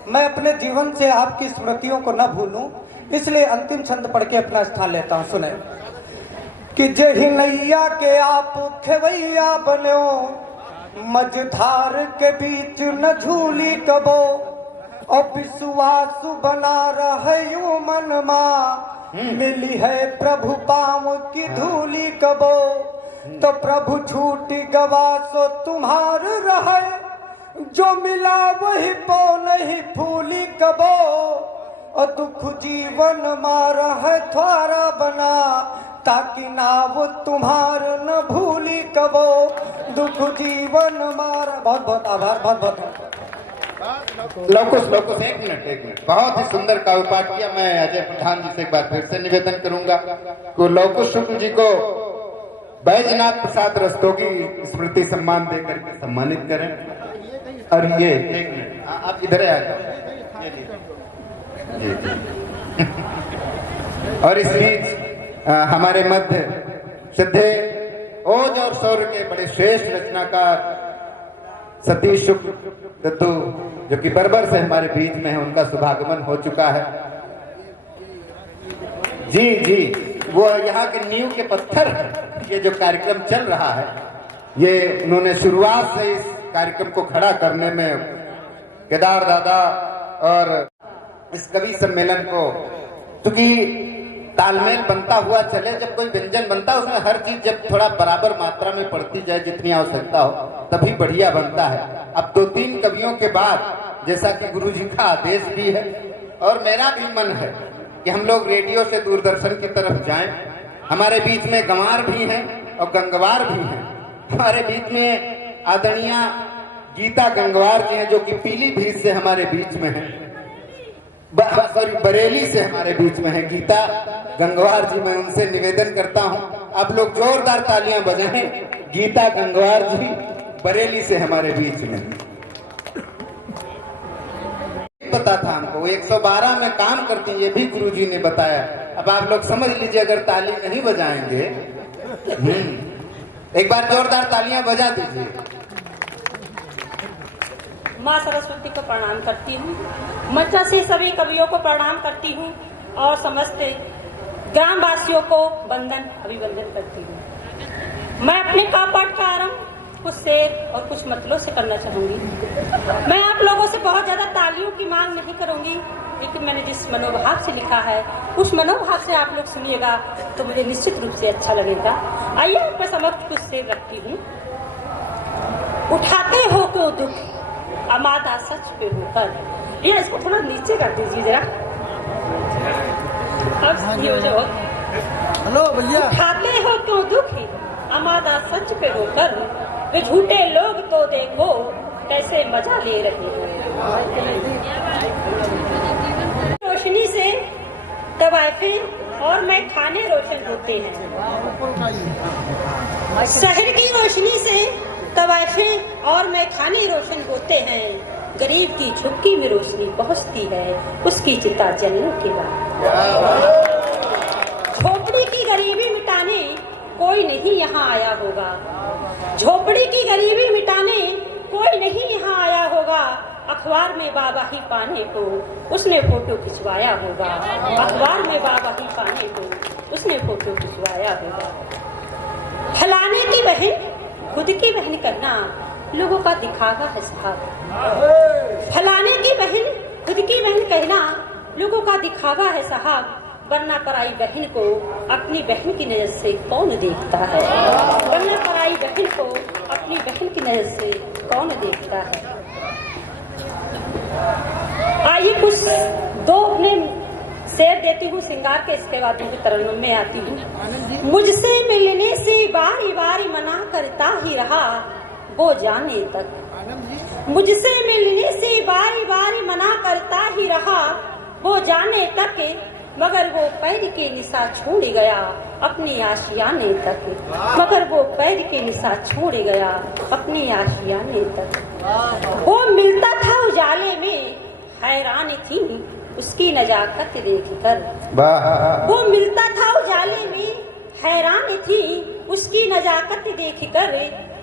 मैं अपने जीवन से आपकी स्मृतियों को न भूलूं, इसलिए अंतिम छंद पढ़ के अपना स्थान लेता हूं। सुने कि जेहि नैया के आप खेवैया बनो, मझधार के बीच न झूली कबो, और विश्वास बना रहे यूं मन मा, मिली है प्रभु पाँव की धूली कबो, तो प्रभु झूठी गवासो तुम्हार रहे, जो मिला वही पो नहीं फूली कबो, और दुख जीवन मारा है थोड़ा बना, ताकि नाव तुम्हार न भूली कबो, दुख जीवन मारा। बहुत बहुत आभार, बहुत बहुत। लौकुश 1 मिनट। बहुत ही सुंदर काव्य पाठ किया। मैं अजय प्रधान जी से एक बार फिर से निवेदन करूंगा कि लौकुश शुक्ल जी को बैजनाथ प्रसाद रस्तोगी स्मृति सम्मान देकर के सम्मानित करें। और ये 1 मिनट आप इधर आ जाओ। और इस बीच हमारे मध्य श्रद्धे ओज और शौर्य के बड़े श्रेष्ठ रचनाकार सतीश शुक्ल दद्दू, जो कि बरबर से हमारे बीच में है, उनका शुभागमन हो चुका है। जी वो यहाँ के नींव के पत्थर, ये जो कार्यक्रम चल रहा है, ये उन्होंने शुरुआत से इस कार्यक्रम को खड़ा करने में केदार दादा और इस कवि सम्मेलन को, क्योंकि तालमेल बनता हुआ चले, जब कोई व्यंजन बनता है उसमें में हर चीज जब थोड़ा बराबर मात्रा में पड़ती जाए, जितनी आवश्यकता हो, तभी बढ़िया बनता है। अब 2-3 कवियों के बाद जैसा कि गुरुजी का आदेश भी है और मेरा भी मन है कि हम लोग रेडियो से दूरदर्शन की तरफ जाएं। हमारे बीच में गंवार भी हैं और गंगवार भी हैं। हमारे बीच में आदरणीय गीता गंगवार जी हैं, जो कि पीलीभीत से हमारे बीच में हैं, सॉरी बरेली से हमारे बीच में है गीता गंगवार जी। मैं उनसे निवेदन करता हूं, आप लोग जोरदार तालियां बजाएं। गीता गंगवार जी बरेली से हमारे बीच में। पता था हमको 112 में काम करती, ये भी गुरुजी ने बताया। अब आप लोग समझ लीजिए, अगर ताली नहीं बजाएंगे, एक बार जोरदार तालियां बजा दीजिए। माँ सरस्वती को प्रणाम करती हूँ, मंच से सभी कवियों को प्रणाम करती हूँ और समस्त ग्रामवासियों को वंदन अभिवंदन करती हूँ। मैं अपने पाठ का आरंभ कुछ शेर और कुछ मतलों से करना चाहूंगी। मैं आप लोगों से बहुत ज्यादा तालियों की मांग नहीं करूंगी, लेकिन मैंने जिस मनोभाव से लिखा है उस मनोभाव से आप लोग सुनिएगा तो मुझे निश्चित रूप से अच्छा लगेगा। आइए आपके समक्ष कुछ शेर रखती हूँ। उठाते हो क्यों दुख अमादा सच पे होकर, ये इसको थोड़ा नीचे कर दीजिए जरा। अब ये हो जाओ। हेलो भैया। उठाते हो क्यों दुख अमादा सच पे होकर, वे झूठे लोग तो देखो कैसे मजा ले रहे हैं। रोशनी से तवाइफे और मैं खाने रोशन होते हैं। शहर की रोशनी से तवाइफे और मैं खाने रोशन होते हैं। गरीब की झुग्गी में रोशनी पहुंचती है उसकी चिता जलने के बाद। झोपड़ी की गरीबी मिटाने कोई नहीं यहाँ आया होगा। झोपड़ी की गरीबी मिटाने कोई नहीं यहाँ आया होगा। अखबार में बाबाही पाने को उसने फोटो खिंचवाया होगा। अखबार में बाबाही पाने को उसने फोटो खिंचवाया होगा। फलाने की बहन खुद की बहन करना लोगों का दिखावा है साहब। फलाने की बहन खुद की बहन कहना लोगों का दिखावा है साहब। वरना पराई बहन को अपनी बहन की नजर से कौन देखता है। वरना पराई बहन को अपनी बहन की नजर से कौन देखता है। आइए कुछ दो अपने शेर देती हूँ श्रृंगार के, इसके बाद मैं तरन्नुम में आती हूँ। मुझसे मिलने से बारी बारी मना करता ही रहा वो जाने तक। मुझसे मिलने से बारी बारी मना करता ही रहा वो जाने तक, मगर वो पैर के निशा छोड़ गया अपनी आशियाने तक। मगर वो पैर के निशा छोड़ गया अपनी आशियाने तक। वो मिलता था उजाले में हैरान थी उसकी नजाकत देखकर। वो मिलता था उजाले में हैरान थी उसकी नजाकत देखकर,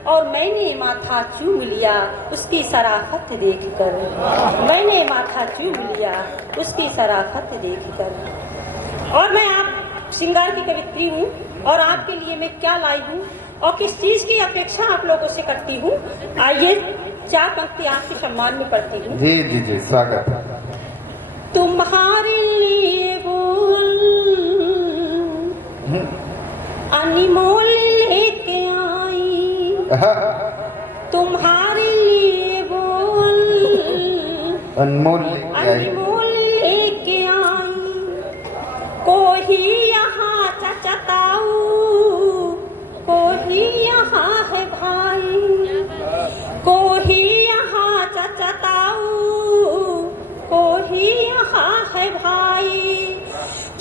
और मैंने माथा चूम लिया उसकी शराफत देखकर। मैंने माथा चूम लिया उसकी शराफत देखकर। और मैं आप श्रृंगार की कवित्री हूँ और आपके लिए मैं क्या लाई हूँ और किस चीज की अपेक्षा आप लोगों से करती हूँ। आइए 4 पंक्ति आपके सम्मान में पढ़ती हूँ। जी जी जी, स्वागत। तुम्हारे लिए बोल अनमोल लेके आई। तुम्हारे लिए बोल अनमोल लेके आई। कोई यहाँ चचताऊ कोई यहाँ है भाई। कोई यहाँ चचताऊ कोई यहाँ है भाई।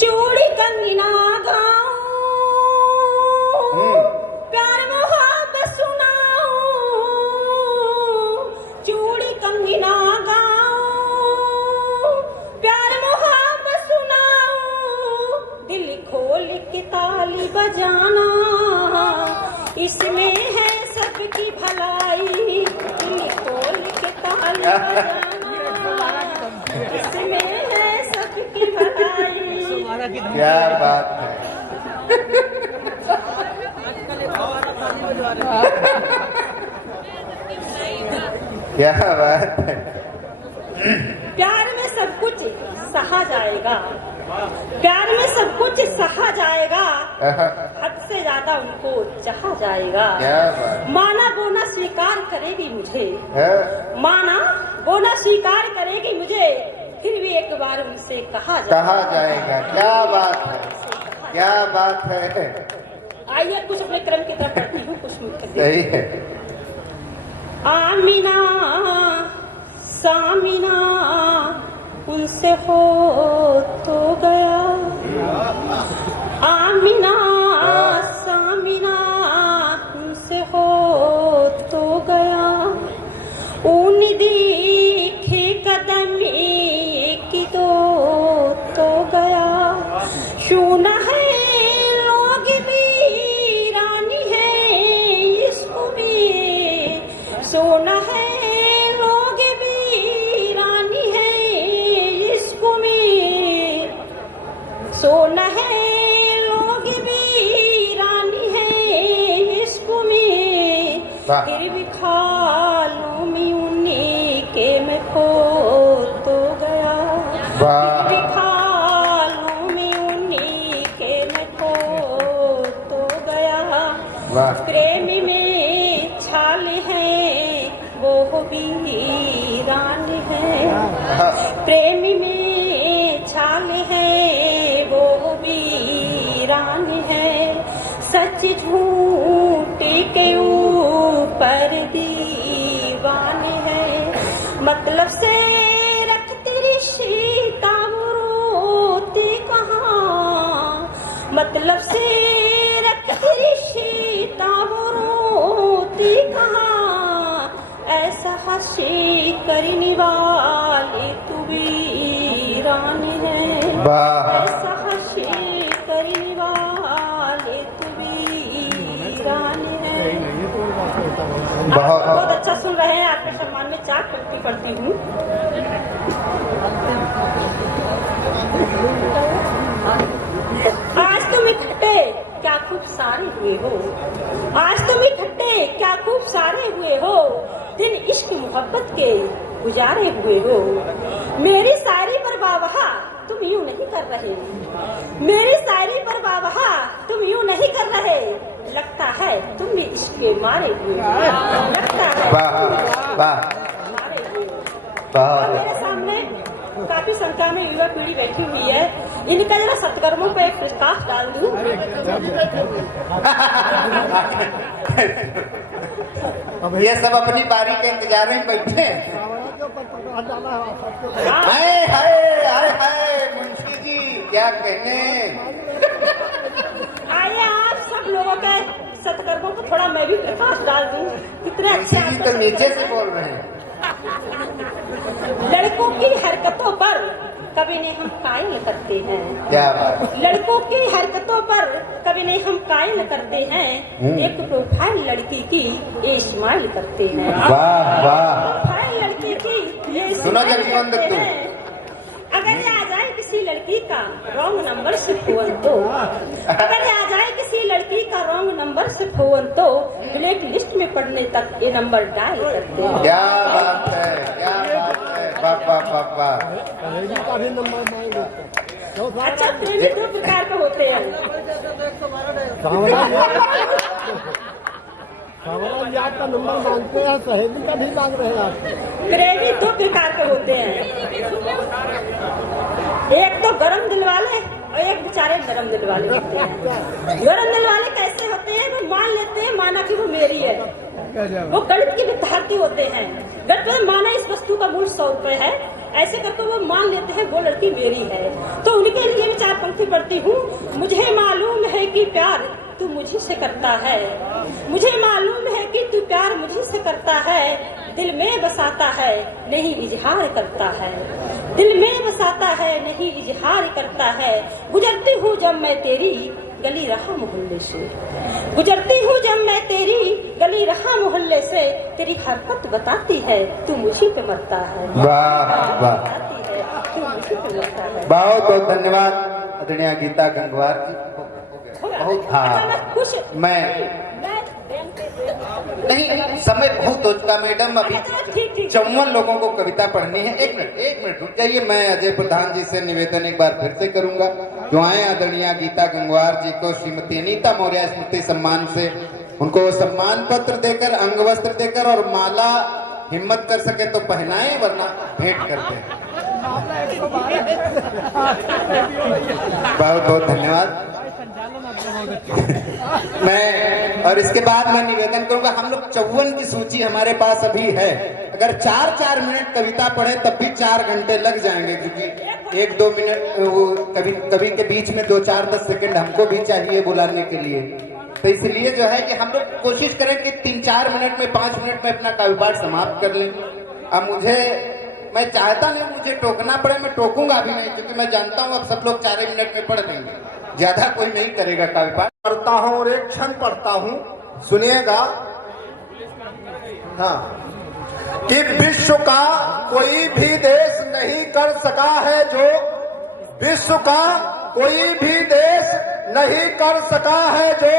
चूड़ी कंगना गाऊं प्यार मोहब्बत सुनाऊं। चूड़ी कंगना गाऊं प्यार मोहब्बत सुनाऊं। दिल खोल के ताली बजाना इसमें है सबकी भलाई। दिल खोल के ताली बजाना इसमें है सबकी भलाई। क्या बात है। क्या बात है। प्यार में सब कुछ सहा जाएगा। प्यार में सब कुछ सहा जाएगा। हद सबसे ज्यादा उनको चाहा जाएगा। क्या बात। माना बोना स्वीकार करेगी मुझे, है? माना बोना स्वीकार करेगी मुझे, फिर भी एक बार उनसे कहा जाएगा। क्या बात है, क्या बात है। आइए कुछ अपने क्रम की तरफ पढ़ती हूँ, कुछ मुझे सही है। आमीना सामीना उनसे हो तो गया, आमीना सामीना उनसे हो तो गया, ऊन दिखे कदम की तो गया, शूना है लोग भी रानी है इसको भी, सोना है लोग भी रानी है इसको भी, सोना है लोग भी रानी है इसको भी, फिर भी खालों में उन्हीं के में खो तो गया, फिर भी खालों में उन्हीं के में खो तो गया, प्रेमी में छाल है वो भी रानी है, प्रेमी में छाल है वो भी रानी है, सच झूठ के ऊपर दीवानी है, मतलब से रखती रिश्ता रोती कहाँ, मतलब से रखती रिश्ता रोती कहाँ, ऐसा हंसी करने वाली तू भी रानी है, ऐसा हंसी करने वाली तू भी रानी है। बहुत अच्छा सुन रहे हैं, आपके सम्मान में चार पंक्ति पढ़ती हूँ। आज तुम इकट्ठे क्या खूब सारे हुए हो, आज तुम इकट्ठे क्या खूब सारे हुए हो, दिन इश्क मोहब्बत के गुजारे हुए हो, मेरी शायरी पर वाह तुम यूं नहीं कर रहे, मेरी शायरी पर वाह तुम यूं नहीं कर रहे, लगता है तुम भी इश्क के मारे हुए हो, लगता है मारे हुए हो। और मेरे सामने काफी संख्या में युवा पीढ़ी बैठी हुई है, इनका जरा सत्कर्मों पे एक प्रकाश डाल दूं। ये सब अपनी बारी के इंतजार में बैठे हैं। हाय हाय हाय हाय मुंशी जी क्या कहने। आइए आप सब लोगों के सत्कर्मों को थोड़ा मैं भी प्रकाश डाल दूं। कितने अच्छे मुंशी जी तो नीचे से बोल रहे हैं। लड़कों की हरकतों पर कभी नहीं हम कायल करते हैं, क्या बात। लड़कों की हरकतों पर कभी नहीं हम कायल करते हैं, एक प्रोफाइल लड़की की ये स्माइल करते हैं, वाह वाह। प्रोफाइल लड़की की ये सुनो जब स्माइल कौन करते देखते हैं। अगर ये आ जाए किसी लड़की का रॉन्ग नंबर से फोन तो, अगर ये आ जाए किसी लड़की का रॉन्ग नंबर से फोन तो, ब्लैक लिस्ट में पढ़ने तक ये नंबर डायल करते हैं। क्या बात है, क्या बात है। बाबा बाबा। अच्छा प्रेमी दो प्रकार के होते हैं, का नंबर मांगते हैं, सहेली का भी मांग रहे हैं। प्रेमी दो प्रकार के होते हैं, एक तो गरम दिल वाले और एक बेचारे नरम दिल वाले होते हैं। गरम दिल वाले कैसे होते हैं, वो मान लेते हैं माना कि वो मेरी है, वो गणित के विद्यार्थी होते हैं, गणित में माना इस वस्तु का मूल्य 100 रुपए है, ऐसे करके वो मान लेते हैं वो लड़की मेरी है। तो उनके लिए मैं चार पंक्ति पढ़ती हूँ। मुझे मालूम है कि प्यार तू मुझे से करता है, मुझे मालूम है कि तू प्यार मुझे से करता है, दिल में बसाता है नहीं इजहार करता है, दिल में बसाता है नहीं इजहार करता है, गुजरती हूँ जब मैं तेरी गली रहा मोहल्ले से, गुजरती हूँ जब मैं तेरी गली रहा मोहल्ले से, तेरी हरकत बताती है तू मुझी पे मरता है, वाह वाह। बताती है तू मुझी पे मरता है। बहुत बहुत धन्यवाद आदरणीय गीता गंगवार जी। बहुत हाँ मैं नहीं, समय बहुत हो चुका मैडम, अभी 54 लोगों को कविता पढ़नी है। एक मिनट रुक जाइए, मैं अजय प्रधान जी से निवेदन एक बार फिर से करूंगा। जो आए आदरणीय गीता गंगवार जी को श्रीमती अनीता मौर्य स्मृति सम्मान से उनको सम्मान पत्र देकर, अंग वस्त्र देकर और माला हिम्मत कर सके तो पहनाए, वरना भेंट करते हैं। बहुत बहुत धन्यवाद। मैं और इसके बाद मैं निवेदन करूंगा, हम लोग 54 की सूची हमारे पास अभी है। अगर 4-4 मिनट कविता पढ़े तब भी 4 घंटे लग जाएंगे, क्योंकि 1-2 मिनट वो कभी के बीच में 2-4-10 सेकंड हमको भी चाहिए बुलाने के लिए। तो इसलिए जो है कि हम लोग कोशिश करें कि 3-4 मिनट में, 5 मिनट में अपना काव्य पाठ समाप्त कर लें। अब मैं चाहता नहीं मुझे टोकना पड़े, मैं टोकूंगा भी नहीं, क्योंकि मैं जानता हूँ अब सब लोग 4 मिनट में पढ़ देंगे, ज्यादा कोई नहीं करेगा काव्य पाठ। पढ़ता हूँ और एक क्षण पढ़ता हूँ, सुनिएगा। हाँ, कि विश्व का कोई भी देश नहीं कर सका है जो, विश्व का कोई भी देश नहीं कर सका है जो,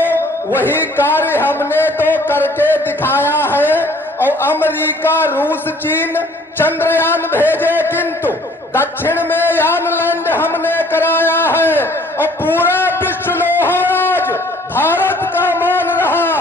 वही कार्य हमने तो करके दिखाया है। और अमेरिका, रूस, चीन चंद्रयान भेजे, किंतु दक्षिण में यानलैंड हमने कराया है। और पूरा विश्व लोहा आज भारत का मान रहा,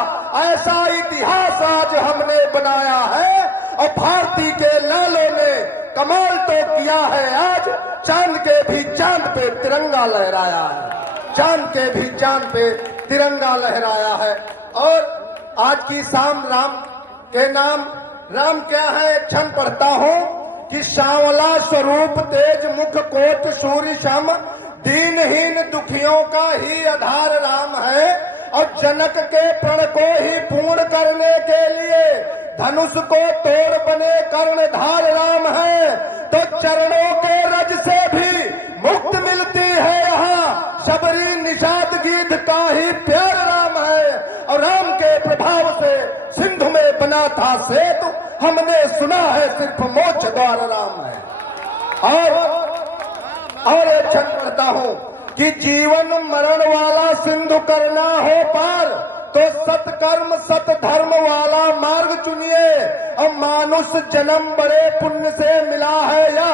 ऐसा इतिहास आज हमने बनाया है। और भारती के लालों ने कमाल तो किया है, आज चांद के भी चांद पे तिरंगा लहराया है, चांद के भी चांद पे तिरंगा लहराया है। और आज की शाम राम के नाम, राम क्या है एक क्षण पढ़ता हूँ कि सांवला स्वरूप तेज मुख कोट सूर्य सम, दीनहीन दुखियों का ही आधार राम है। और जनक के प्रण को ही पूर्ण करने के लिए धनुष को तोड़ बने कर्णधार राम है। तो चरणों के रज से भी मुक्त मिलती है यहाँ, शबरी निषाद गीत का ही प्यार राम है। और राम के प्रभाव से सिंधु में बना था सेतु, हमने सुना है सिर्फ मोक्ष द्वार राम है। और एक क्षण पढ़ता हूँ कि जीवन मरण वाला सिंधु करना हो पार, तो सत्कर्म सतधर्म वाला मार्ग चुनिए। और मानुष जन्म बड़े पुण्य से मिला है या,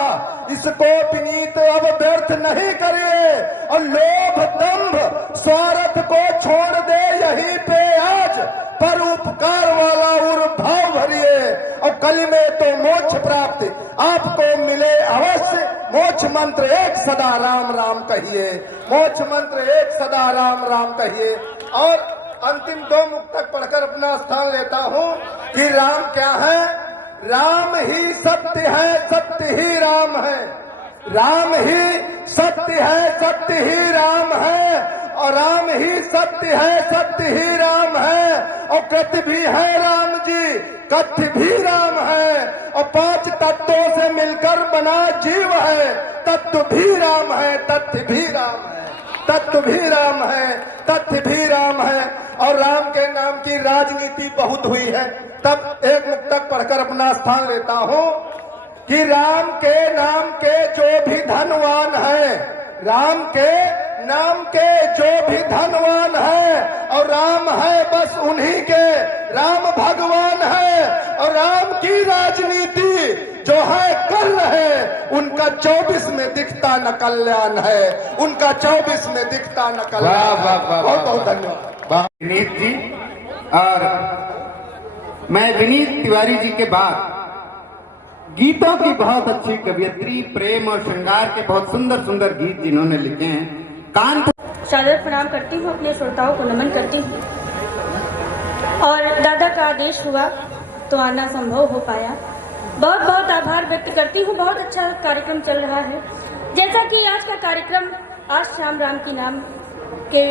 इसको विनीत अब व्यर्थ नहीं करिए। और लोभ दंभ स्वार्थ को छोड़ दे यहीं पे आज, पर उपकार वाला उर भाव भरिए। और कल में तो मोक्ष प्राप्ति आपको मिले अवश्य, मोक्ष मंत्र एक सदा राम राम कहिए, मोक्ष मंत्र एक सदा राम राम कहिए। और अंतिम 2 मुक्तक पढ़कर अपना स्थान लेता हूँ कि राम क्या है, राम ही सत्य है, सत्य ही राम है। राम ही सत्य है, सत्य ही राम है। और राम ही सत्य है, सत्य ही राम है। और कृत्य भी है राम जी, कथ्य भी राम है। और 5 तत्वों से मिलकर बना जीव है, तत्व भी राम है, तथ्य भी राम है, तत्व भी राम है, तथ्य भी राम है। और राम के नाम की राजनीति बहुत हुई है। तब एक मुक्तक पढ़कर अपना स्थान लेता हूँ कि राम के नाम के जो भी धनवान है, राम के नाम के जो भी धनवान है, और राम है बस उन्हीं के, राम भगवान है। और राम की राजनीति जो है कर रहे, उनका 24 में दिखता न कल्याण है, उनका 24 में दिखता न कल्याण। बहुत बहुत धन्यवाद विनीत जी। और मैं विनीत तिवारी जी के बाद गीतों की बहुत अच्छी कवियत्री, प्रेम और श्रृंगार के बहुत सुंदर सुंदर गीत जिन्होंने लिखे हैं, कांत सादर प्रणाम करती हूँ, अपने श्रोताओं को नमन करती हूँ। और दादा का आदेश हुआ तो आना संभव हो पाया। बहुत बहुत आभार व्यक्त करती हूँ। बहुत अच्छा कार्यक्रम चल रहा है। जैसा कि आज का कार्यक्रम आज श्याम राम की नाम के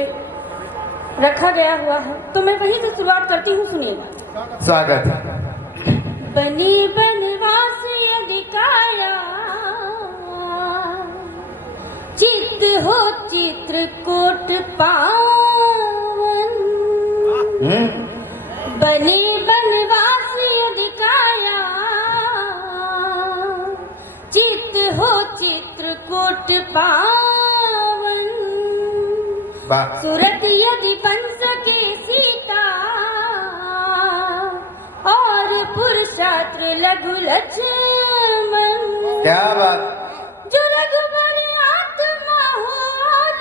रखा गया हुआ है, तो मैं वहीं से शुरुआत करती हूँ, सुनिएगा। स्वागत है। बनी बनवासी अधिकाया, चित्त हो चित्रकूट पावन। बनी बनवासी अधिकाया, चित्त हो चित्रकूट पावन। सूरत यदि बन सके सीता, और पुरुषात्र लघु लक्ष्मण। क्या बात। जो रघुबर आत्मा हो और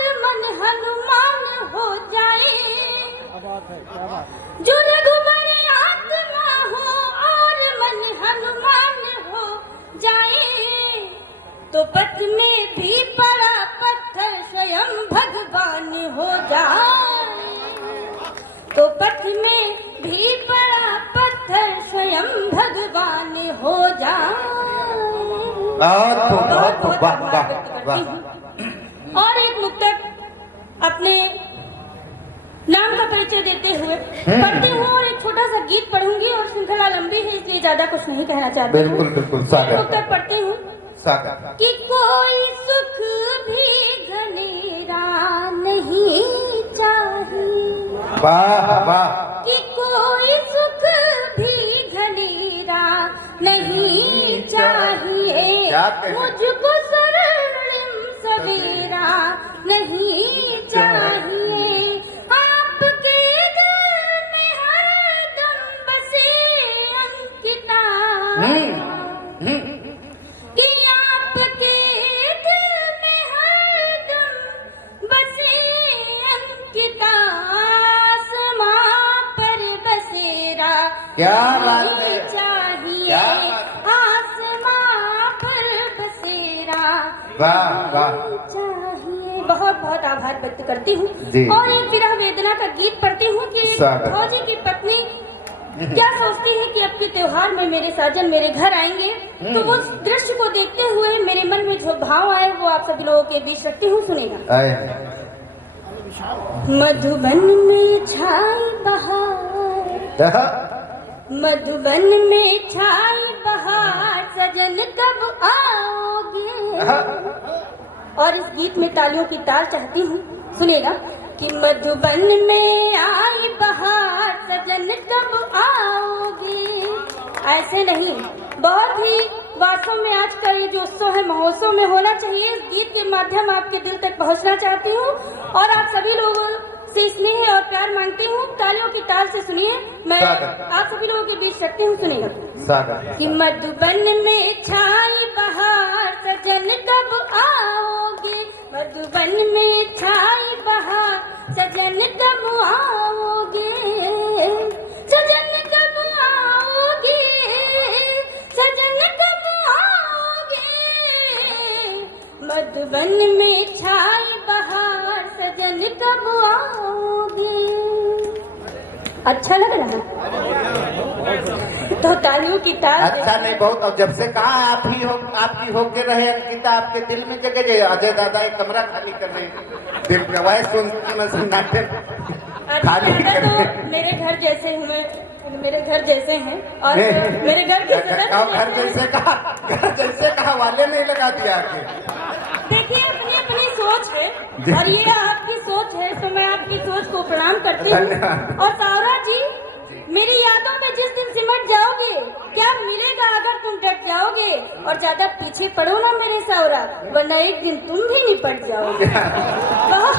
जो रघुबर आत्मा हो और मन हनुमान हो जाए, तो पथ में भी पड़ा पत्थर स्वयं भगवान हो जाए, तो पथ में भी पड़ा पत्थर स्वयं भगवान हो जाए। बहुत आभार व्यक्त करती हूँ। और एक मुक्तक अपने नाम का परिचय देते हुए पढ़ती हूँ और एक छोटा सा गीत पढ़ूंगी और श्रृंखला लंबी है इसलिए ज्यादा कुछ नहीं कहना चाहती हूँ। बिल्कुल बिल्कुल सागर मुक्तक पढ़ती हूँ। सागर कि कोई सुख भी घनेरा नहीं चाहिए, वाह वाह, कि कोई सुख भी घनेरा नहीं चाहिए, मुझको स्वर्णिम सवेरा नहीं चाहिए, आपके दिल में हरदम बसे अंकिता, कि आपके दिल में हरदम बसे अंकिता, आसमां पर बसेरा क्या बात है, नहीं चाहिए, आसमां पर बसेरा वाह वाह, चाहिए। बहुत बहुत आभार व्यक्त करती हूँ। जी। और एक विरह वेदना का गीत पढ़ती हूँ कि स्वागत। फौजी की पत्नी क्या सोचती है कि अब के त्योहार में मेरे साजन मेरे घर आएंगे, तो वो दृश्य को देखते हुए मेरे मन में जो भाव आए वो आप सभी लोगों के बीच रखती हूँ, सुनेगा। आए मधुबन में छाई बहार, मधुबन में छाई बहार, सजन कब आओगे। और इस गीत में तालियों की ताल चाहती हूँ, सुनेगा। कि मधुबन में आई बहार, सजन कब आओगे। ऐसे नहीं, बहुत ही वास्तव में आज का ये जो उत्सव है महोत्सव में होना चाहिए। इस गीत के माध्यम आपके दिल तक पहुंचना चाहती हूँ और आप सभी लोगों से स्नेह और प्यार मांगती हूँ। तालियों की ताल से सुनिए, मैं आप सभी लोगों के बीच रखती हूँ, सुनिएगा। कि मधुबन में छाई बहार, सजन कब आओगे। मधुबन में छाई बहार, सजन कब आओगे, सजन कब आओगे, सजन कब आओगे। मधुबन में छाई बहार, सजन कब आओगे। अच्छा लग रहा है तो तालियों की ताल। अच्छा नहीं, बहुत। और जब से कहा आप ही हो, आपकी होके रहे अंकिता, आपके दिल में जगह गए। अजय दादा एक कमरा खाली कर रहे, दिल गवाए सुनती मैं सन्नाटे खाली कर तो मेरे घर जैसे हुए, मेरे घर जैसे हैं और मेरे घर के घर जैसे कहा वाले नहीं लगा दिया आके। देखिए अपनी अपनी सोच है और ये आपकी सोच है, तो मैं आपकी सोच को प्रणाम करती हूँ। और सावरा जी, मेरी यादों में जिस दिन सिमट जाओगे, क्या मिलेगा अगर तुम डट जाओगे। और ज्यादा पीछे पड़ो ना मेरे सावरा, वरना एक दिन तुम भी निपट जाओगे। बहुत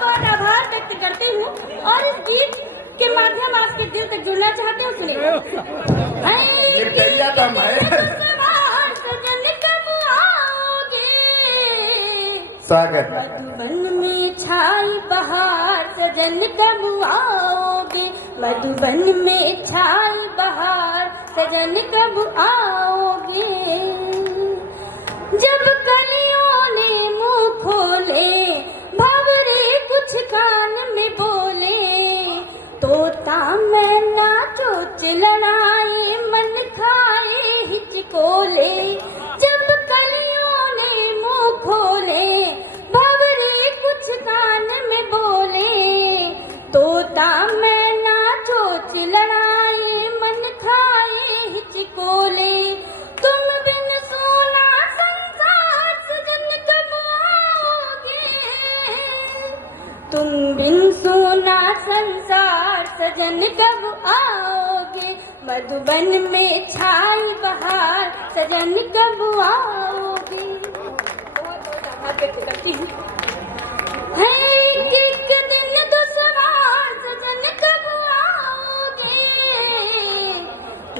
बहुत आभार व्यक्त करती हूँ और इस गीत के माध्यम आपके दिल तक जुड़ना चाहती हूँ, सुनिए। स्वागत। मधुबन में छाई बहार, सजन कब आओगे। मधुबन में छाई बहार, सजन कब आओगे। जब कलियों ने मुंह खोले, भंवरे कुछ कान में बोले, तोता मैना चोच लड़ाए, मन खाए हिचकोले। जब कलियों ने मुंह खोले, भंवरे कुछ कान में बोले, तोता मैना चोच लड़ाए, मन खाए हिचकोले। तुम बिन सोना संसार, सजन कब आओगे। तुम बिन सोना संसार, सजन कब आओगे। मधुबन में छाई बहार, सजन कब आओगे। बहुत आभार व्यक्त करती हूँ। एक दिन दुश्वार, सजन कब आओगे।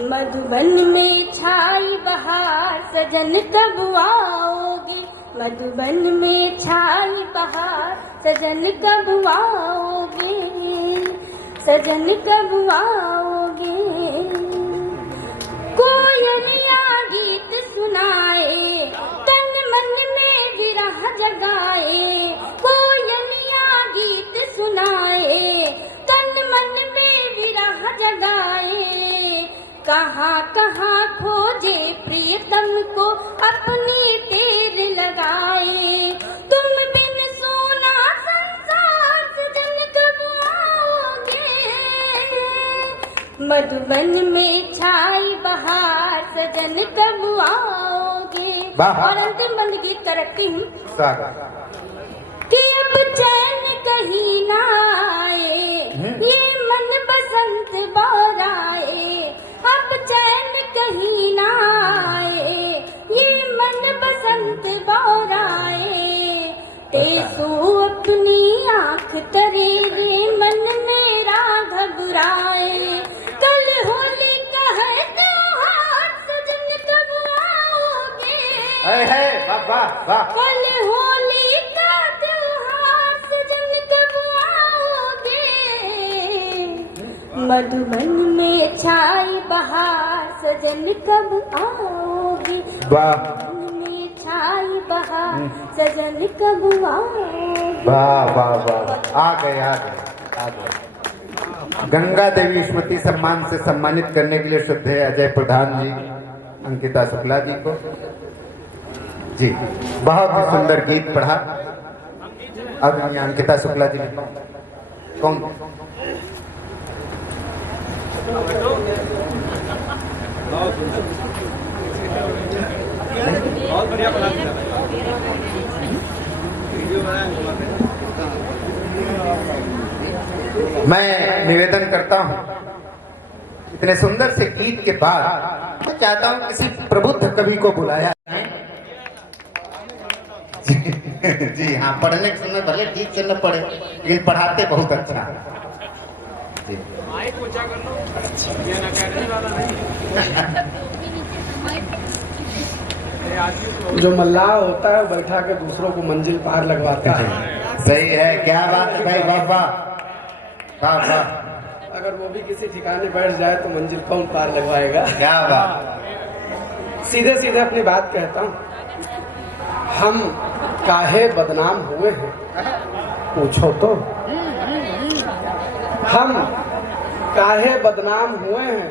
मधुबन में छाई बहार, सजन कब आओगे। मधुबन में छाई बहार, सजन कब आओगे। सजन कब आओगे। कोयलिया गीत सुनाए तन मन में विरह जगाए। कोयलिया गीत सुनाए तन मन में विरह जगाए। कहाँ कहाँ खोजे प्रियतम को अपनी तेर लगाए। तुम बिन सोना संसार सजन कब आओगे। मधुबन में छाई बहार सजन कब आओगे। और अंतिम बंद गीत का रखती हूँ कि अब चैन कहीं ना आए ये मन बसंत बौराए। अब चैन कहीं ना आए ये मन बसंत बौराए। टेसू अपनी आँख तरे ये मन मेरा घबराए। कल होली का है त्योहार सजन कब आओगे। कल होली का त्योहार सजन कब आओगे। मधुबन में छाई बहार सजन कब आओगे। मधुबन में छाई बहार सजन कब आओगे। वाह वाह वाह, आ गए। गंगा देवी स्मृति सम्मान से सम्मानित करने के लिए श्रद्धेय अजय प्रधान जी, अंकिता शुक्ला जी को जी बहुत ही सुंदर गीत पढ़ा। अब ये अंकिता शुक्ला जी कौन? बहुत बढ़िया बना दिया। मैं निवेदन करता हूं, इतने सुंदर से गीत के बाद मैं चाहता हूं किसी प्रबुद्ध कवि को बुलाया जी हाँ, पढ़ने के समय भले ठीक से न पढ़े लेकिन पढ़ाते बहुत अच्छा जी। जो मल्लाह होता है बैठा के दूसरों को मंजिल पार लगवाता है। सही है, क्या बात है भाई, बाबा बाबा। अगर वो भी किसी ठिकाने बैठ जाए तो मंजिल कौन पार लगवाएगा। क्या बात। सीधे सीधे अपनी बात कहता हूँ, हम काहे बदनाम हुए हैं पूछो तो। हम काहे बदनाम हुए हैं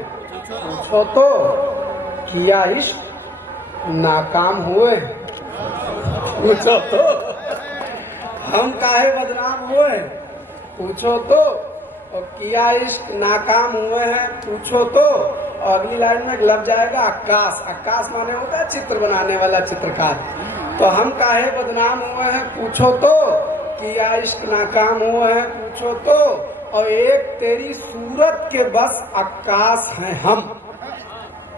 पूछो तो। किया इश्क नाकाम हुए पूछो तो। हम काहे बदनाम हुए हैं पूछो तो। और किया इश्क नाकाम हुए हैं पूछो तो। और अगली लाइन में लग जाएगा आकाश। आकाश माने होता है चित्र बनाने वाला चित्रकार। तो हम काहे बदनाम हुए हैं पूछो तो। किया इश्क नाकाम हुए हैं पूछो तो। और एक तेरी सूरत के बस आकाश हैं हम।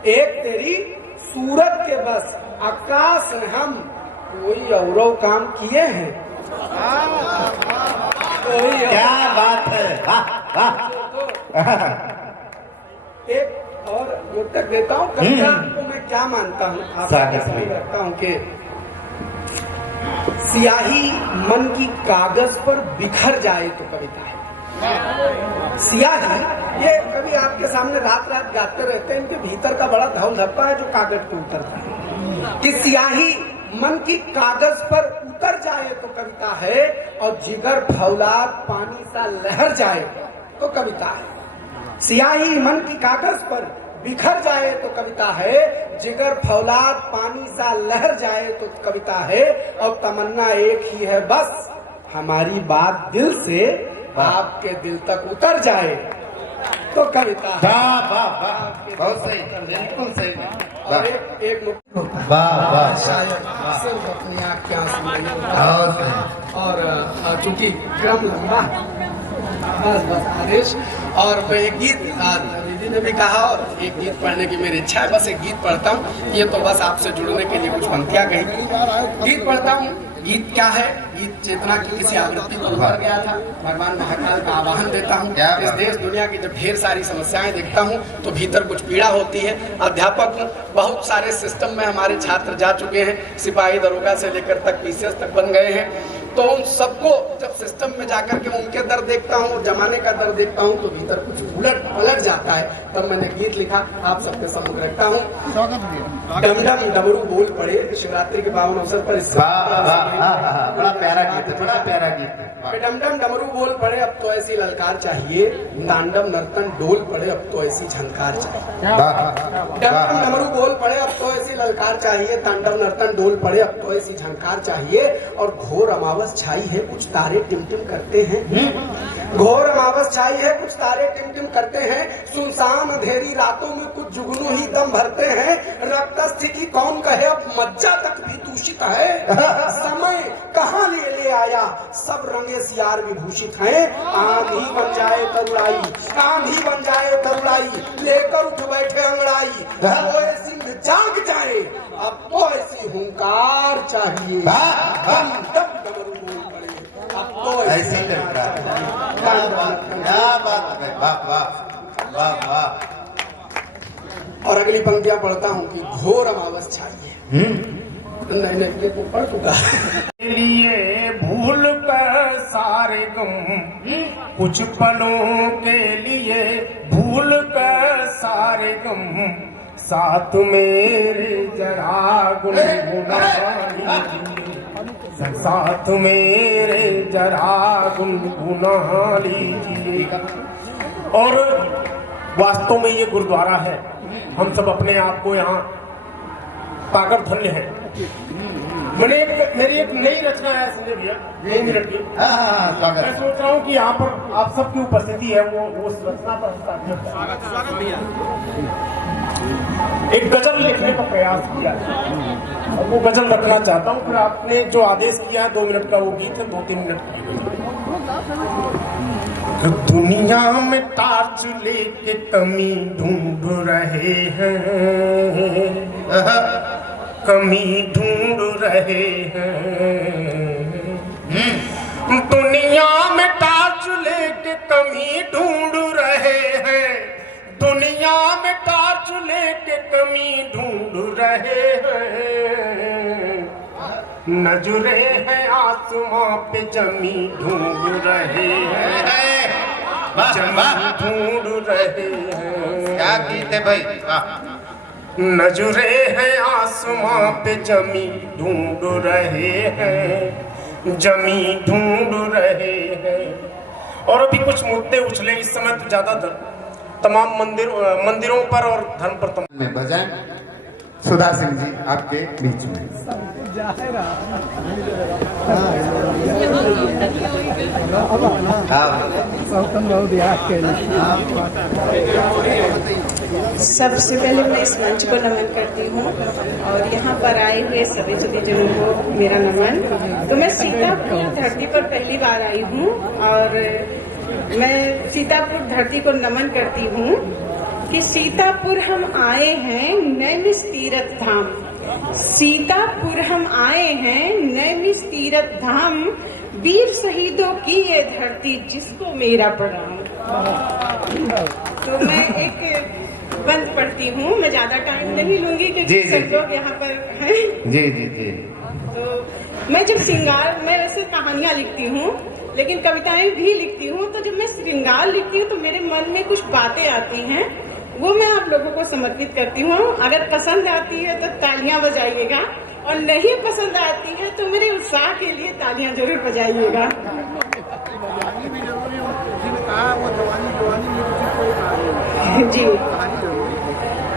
एक तेरी सूरत के बस आकाश हैं हम। कोई और काम किए हैं। क्या बात है, एक और योटक देता हूँ। कविता को मैं क्या मानता हूँ, आपसे समझ रखता हूँ कि सियाही मन की कागज पर बिखर जाए तो कविता है। सियाही, ये कवि आपके सामने रात रात गाते रहते हैं, इनके भीतर का बड़ा धौल धप्पा है जो कागज पे उतरता है। कि सियाही मन की कागज पर उतर जाए तो कविता है। और जिगर फौलाद पानी सा लहर जाए तो कविता है। सियाही मन की कागज पर बिखर जाए तो कविता है। जिगर फौलाद पानी सा लहर जाए तो कविता है। और तमन्ना एक ही है बस, हमारी बात दिल से आपके दिल तक उतर जाए तो कविता है। वाह वाह वाह, बहुत सही, बिल्कुल सही। और एक वाह वाह, सिर्फ अपनी आँख के आंसू और चूंकि क्रम लंबा बस आदेश। और मैं एक गीत दीदी ने भी कहा और एक गीत पढ़ने की मेरी इच्छा है। बस एक गीत पढ़ता हूँ। ये तो बस आपसे जुड़ने के लिए कुछ पंक्तियाँ कही। गीत पढ़ता हूँ। गीत क्या है? गीत चेतना की किसी आवृत्ति को उभर गया था। भगवान महाकाल का आवाहन देता हूँ। इस देश दुनिया की जब ढेर सारी समस्याएं देखता हूँ तो भीतर कुछ पीड़ा होती है। अध्यापक हूँ, बहुत सारे सिस्टम में हमारे छात्र जा चुके हैं। सिपाही दरोगा से लेकर तक पीसीएस तक बन गए हैं। तो उन सबको जब सिस्टम में जाकर के उनके दर देखता हूँ, जमाने का दर देखता हूँ, तो भीतर कुछ उलट पलट जाता है। तब मैंने गीत लिखा, आप सबके सम्मुख रखता हूँ। डम डम डमरू बोल पड़े, शिवरात्रि के पावन अवसर पर बड़ा प्यारा गीत है, बड़ा प्यारा गीत है। डम डम डमरू बोल पड़े, अब तो ऐसी ललकार चाहिए, तांडव नर्तन डोल पड़े, अब तो ऐसी झनकार चाहिए। डम डम डमरू बोल पड़े, अब तो ऐसी ललकार चाहिए, तांडव नर्तन डोल पड़े, अब तो ऐसी झनकार चाहिए। और घोर अमावस छाई है, कुछ तारे टिमटिम करते हैं। घोर अमावस छाई है, कुछ तारे टिमटिम करते हैं। सुनसान अंधेरी रातों में कुछ जुगनू ही दम भरते हैं। रक्तस्थिति कौन कहे, अब मज्जा तक भी दूषित है। समय कहाँ ले आया, सब रंगे सियार विभूषित हैं। आंधी बन जाए तरुड़ाई, आंधी बन जाए तरुड़ाई, लेकर उठ बैठे अंगड़ाई। वो ऐसी जाग जाए, अब तो ऐसी हुंकार चाहिए। डम डम डमरू बोल पड़े, अब तो ऐसी ललकार। क्या बात है, वाह वाह वाह वाह। और अगली पंक्तियां पढ़ता हूँ कि घोर अमावस छाई। नहीं ये तो पढ़ चुका लिए भूल कर सारे गम, कुछ पलों के लिए भूल कर सारे गम, साथ मेरे जरा गुनगुना लीजिए, साथ मेरे जरा गुनगुना लीजिए। और वास्तव में ये गुरुद्वारा है, हम सब अपने आप को यहाँ पाकर धन्य है। मेरी एक नई रचना है संजय भैया, 2 मिनट की। मैं सोच रहा हूँ कि यहाँ पर आप सबकी उपस्थिति है, वो उस रचना पर एक गजल लिखने का प्रयास किया है और वो गजल रखना चाहता हूँ। फिर आपने जो आदेश किया है 2 मिनट का, वो गीत है 2-3 मिनट का। दुनिया में टार्च लेके कमी ढूंढ रहे हैं, कमी ढूंढ रहे हैं। दुनिया में टार्च लेके कमी ढूंढ रहे हैं, दुनिया में टार्च लेके कमी ढूंढ रहे हैं। नजरे हैं आसमां पे जमी ढूंढ रहे हैं, जमी ढूंढ रहे हैं। क्या गीत है भाई, नजरे हैं आसमां पे जमी ढूंढ रहे हैं, जमी ढूंढ रहे हैं। और अभी कुछ मुद्दे उछले इस समय तो ज्यादातर तमाम मंदिरों पर और धर्म पर में बजाएं। सुधा सिंह जी आपके बीच में। सबसे पहले मैं इस मंच को नमन करती हूँ और यहाँ पर आए हुए सभी जनों को मेरा नमन। तो मैं सीतापुर धरती पर पहली बार आई हूँ और मैं सीतापुर धरती को नमन करती हूँ कि सीतापुर हम आए हैं नैमिष तीर्थ धाम। सीतापुर हम आए हैं नैमिष तीर्थ धाम, वीर शहीदों की ये धरती जिसको मेरा प्रणाम। तो मैं एक बंद पढ़ती हूँ, मैं ज्यादा टाइम नहीं लूंगी क्योंकि सब लोग यहाँ पर हैं। जी जी जी। तो मैं जब श्रृंगार, मैं वैसे कहानियाँ लिखती हूँ लेकिन कविताएं भी लिखती हूँ, तो जब मैं श्रृंगार लिखती हूँ तो मेरे मन में कुछ बातें आती हैं, वो मैं आप लोगों को समर्पित करती हूँ। अगर पसंद आती है तो तालियां बजाइएगा और नहीं पसंद आती है तो मेरे उत्साह के लिए तालियां जरूर बजाइएगा। जी।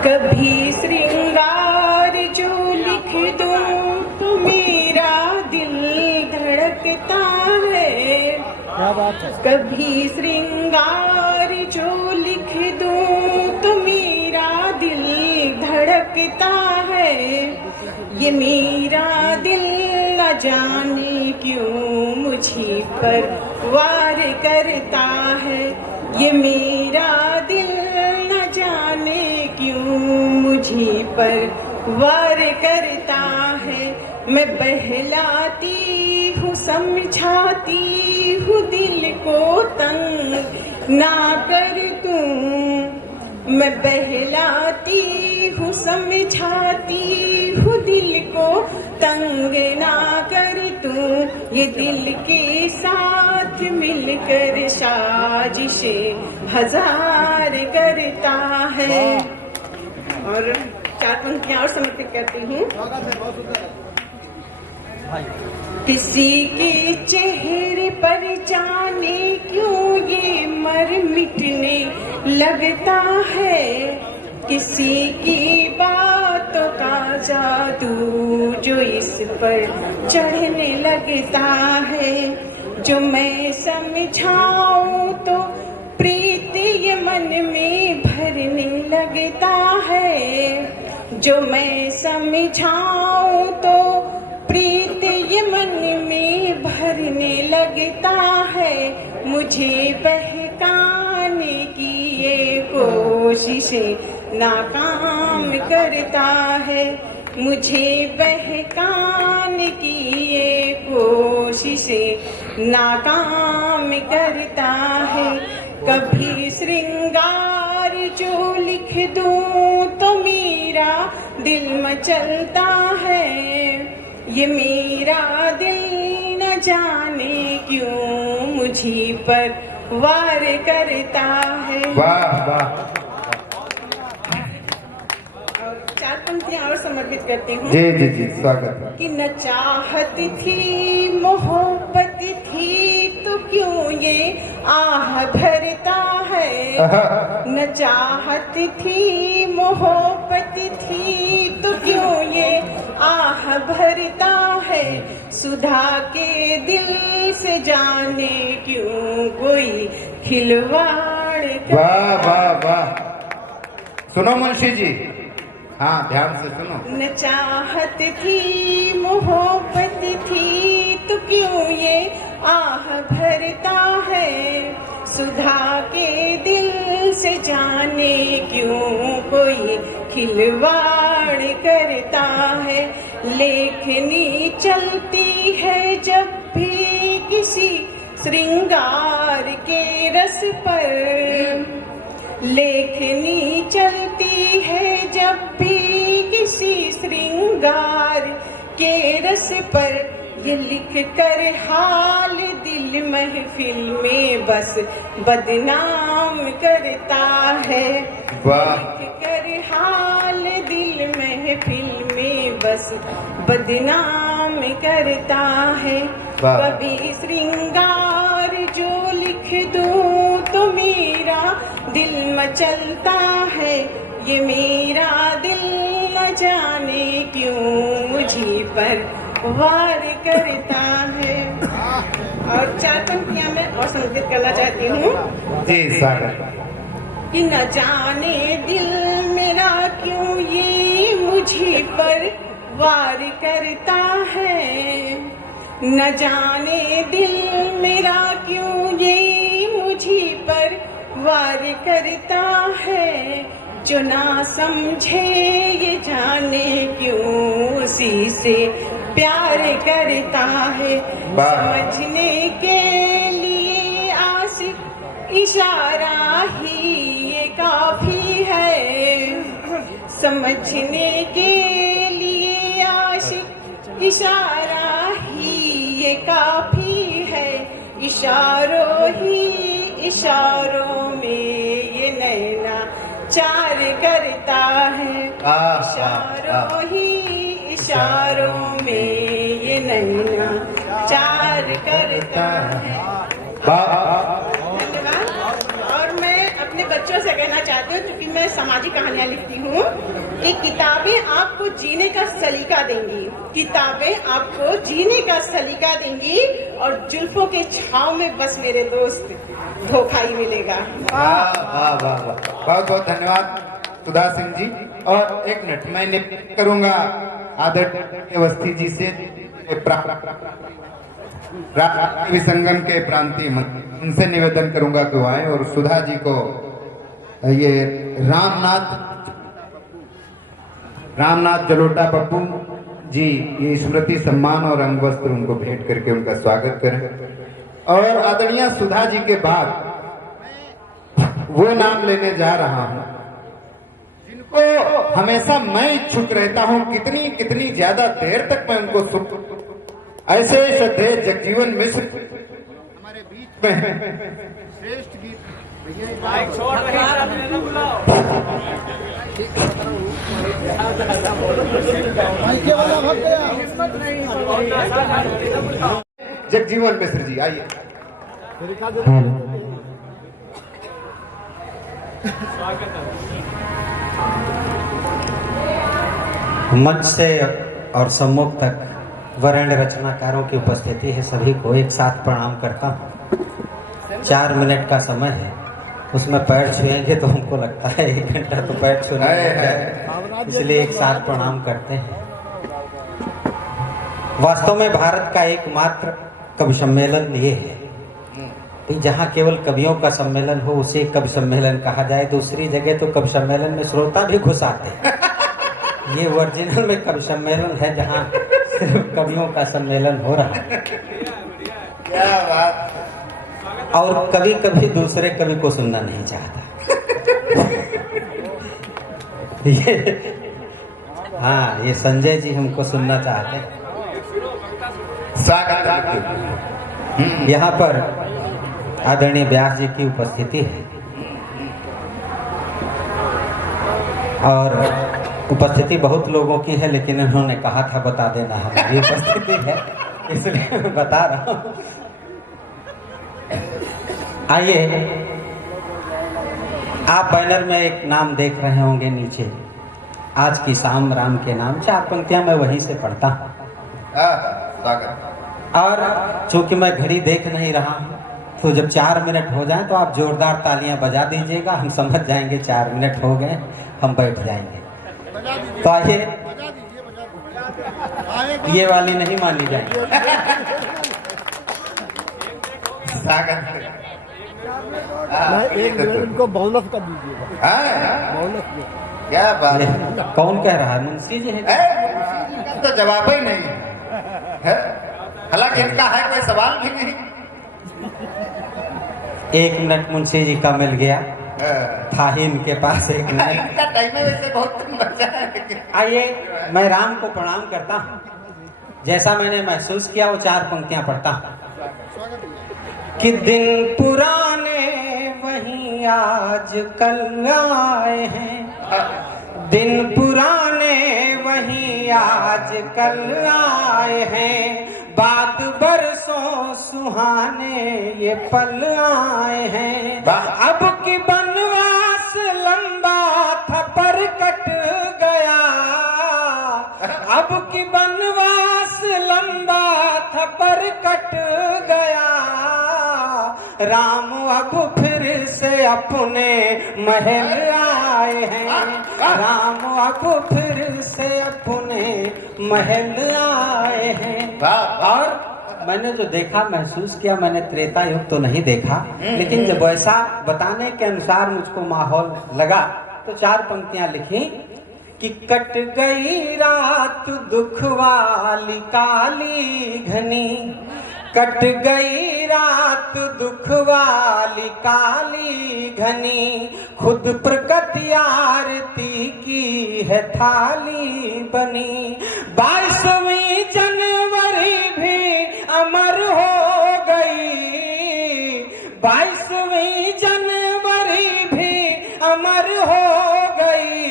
कभी श्रृंगार जो लिख दूं तो मेरा दिल धड़कता है, कभी श्रृंगार जो लिख दूं तो मेरा दिल धड़कता है। ये मेरा दिल न जाने क्यों मुझी पर वार करता है, ये मेरा दिल न जाने क्यों मुझी पर वार करता है। मैं बहलाती हूँ समझाती हूँ दिल को तंग ना कर तू, मैं बहलाती हूँ समझाती हूँ दिल को तंग ना कर तू। ये दिल के साथ मिलकर साजिशें हजार करता है। और 4 पंक्तियां और समर्पित करती हूँ। किसी के चेहरे पर जाने क्यों ये मर मिटने लगता है, किसी की बातों का जादू जो इस पर चढ़ने लगता है। जो मैं समझाऊं तो प्रीत ये मन में भरने लगता है। जो मैं समझाऊं तो प्रीत ये मन में भरने लगता है। मुझे बहकाने की ये कोशिशें नाकाम करता है। मुझे बहकाने की ये कोशिशें नाकाम करता है। कभी श्रृंगार जो लिख दूं तो मेरा दिल मचलता है। ये मेरा दिल न जाने क्यों मुझी पर वार करता है। वाह वाह। और 4 पंक्तियां और समर्पित करती हूँ। जी जी जी, स्वागत। कि न चाहत थी मोहब्बत थी तो क्यों ये आह भरता है। न चाहत थी मोहब्बत थी तो क्यों ये आह भरता है। सुधा के दिल से जाने क्यों कोई खिलवाड़ करता। वाह वाह वाह। सुनो मुंशी जी, हाँ ध्यान से सुनो। न चाहत थी मोहब्बत थी तो क्यों ये आह भरता है। सुधा के दिल से जाने क्यों कोई खिलवाड़ करता है। लेखनी चलती है जब भी किसी श्रृंगार के रस पर। लेखनी चलती है जब भी किसी श्रृंगार के रस पर। ये लिख कर हाल दिल महफिल में बस बदनाम करता है। लिख कर हाल दिल महफिल में बस बदनाम करता है। कभी श्रृंगार जो लिख दूं तो मेरा दिल मचलता है। ये मेरा दिल न जाने क्यों मुझी पर वार करता है। और 4 पंक्तियां मैं और संगीत करना चाहती हूँ। जी स्वागत। कि न जाने दिल मेरा क्यों ये मुझी पर वार करता है। न जाने दिल मेरा क्यों ये मुझी पर वार करता है। जो ना समझे ये जाने क्यों उसी से प्यार करता है। समझने के लिए आशिक इशारा ही ये काफी है। समझने के लिए आशिक इशारा ही ये काफी है। इशारों ही इशारों में ये नैना चार करता है। इशारों ही इशारों में ये नैना चार करता है। धन्यवाद। और मैं अपने बच्चों से कहना चाहती हूँ, क्योंकि मैं सामाजिक कहानियाँ लिखती हूँ, कि किताबें आपको जीने का सलीका देंगी। किताबें आपको जीने का सलीका देंगी और जुल्फों के छाव में बस मेरे दोस्त धोखा ही मिलेगा। वाह वाह वाह वाह, बहुत बहुत धन्यवाद सुधा सिंह जी। और 1 मिनट मैं निवेदन करूंगा आदरणीय अवस्थी जी से, विसंगम के प्रांतीय मंत्री, उनसे निवेदन करूंगा कि आए और सुधा जी को ये रामनाथ जलोटा पप्पू जी ये स्मृति सम्मान और अंग वस्त्र उनको भेंट करके उनका स्वागत करें। और आदरणीय सुधा जी के बाद वो नाम लेने जा रहा हूं जिनको हमेशा मैं इच्छुक रहता हूं, कितनी कितनी ज्यादा देर तक मैं उनको ऐसे श्रद्धेय जगजीवन मिश्र हमारे बीच में श्रेष्ठ गीत जगजीवन मिश्र जी आइए। मंच से और सम्मुख तक वरेण्य रचनाकारों की उपस्थिति है, सभी को एक साथ प्रणाम करता हूँ। 4 मिनट का समय है, उसमें पैर छुएंगे तो हमको लगता है 1 घंटा तो पैर छूने है, इसलिए एक साथ प्रणाम करते हैं। वास्तव में भारत का एकमात्र कवि सम्मेलन ये है कि जहाँ केवल कवियों का सम्मेलन हो उसे कवि सम्मेलन कहा जाए। दूसरी जगह तो कवि सम्मेलन में श्रोता भी घुस आते हैं। ये ओरिजिनल में कवि सम्मेलन है जहाँ सिर्फ कवियों का सम्मेलन हो रहा है। क्या बात। और कभी कभी दूसरे कवि को सुनना नहीं चाहता। ये संजय जी हमको सुनना चाहते हैं। स्वागत। यहाँ पर आदरणीय व्यास जी की उपस्थिति है और उपस्थिति बहुत लोगों की है, लेकिन इन्होंने कहा था बता देना हमारी उपस्थिति है, इसलिए मैं बता रहा हूँ। आइए, आप बैनर में एक नाम देख रहे होंगे नीचे, आज की शाम राम के नाम। 4 पंक्तियां मैं वहीं से पढ़ता हूँ। और चूंकि मैं घड़ी देख नहीं रहा हूँ, तो जब 4 मिनट हो जाए तो आप जोरदार तालियां बजा दीजिएगा, हम समझ जाएंगे 4 मिनट हो गए, हम बैठ जाएंगे। तो आइए, ये वाली नहीं मानी जाएगी। इनको बोनस कर दीजिएगा। क्या बात है। कौन कह रहा है? मुंशी जी है। तो जवाब ही नहीं है, हालांकि इनका है कोई सवाल भी नहीं। 1 मिनट मुंशी जी का मिल गया था ही इनके पास 1 मिनट। इनका टाइम में वैसे बहुत कम बचा है। आइए, मैं राम को प्रणाम करता हूँ। जैसा मैंने महसूस किया वो 4 पंक्तियां पढ़ता हूँ। कि दिन पुराने वहीं आज कल आए हैं, दिन पुराने वहीं आज कल आए हैं, बात बरसों सुहाने ये पल आए हैं। अब की बनवास लंबा था पर कट गया, अब की बनवास लंबा था पर कट गया, राम अब फिर से अपने महल आए हैं, राम अब फिर से अपने महल आए हैं। और मैंने जो देखा, महसूस किया, मैंने त्रेता युग तो नहीं देखा, लेकिन जब वैसा बताने के अनुसार मुझको माहौल लगा तो 4 पंक्तियां लिखी कि कट गई रात दुख वाली काली घनी, कट गई रात दुख वाली काली घनी, खुद प्रकृति आरती की है थाली बनी, 22वीं जनवरी भी अमर हो गई, 22वीं जनवरी भी अमर हो गई,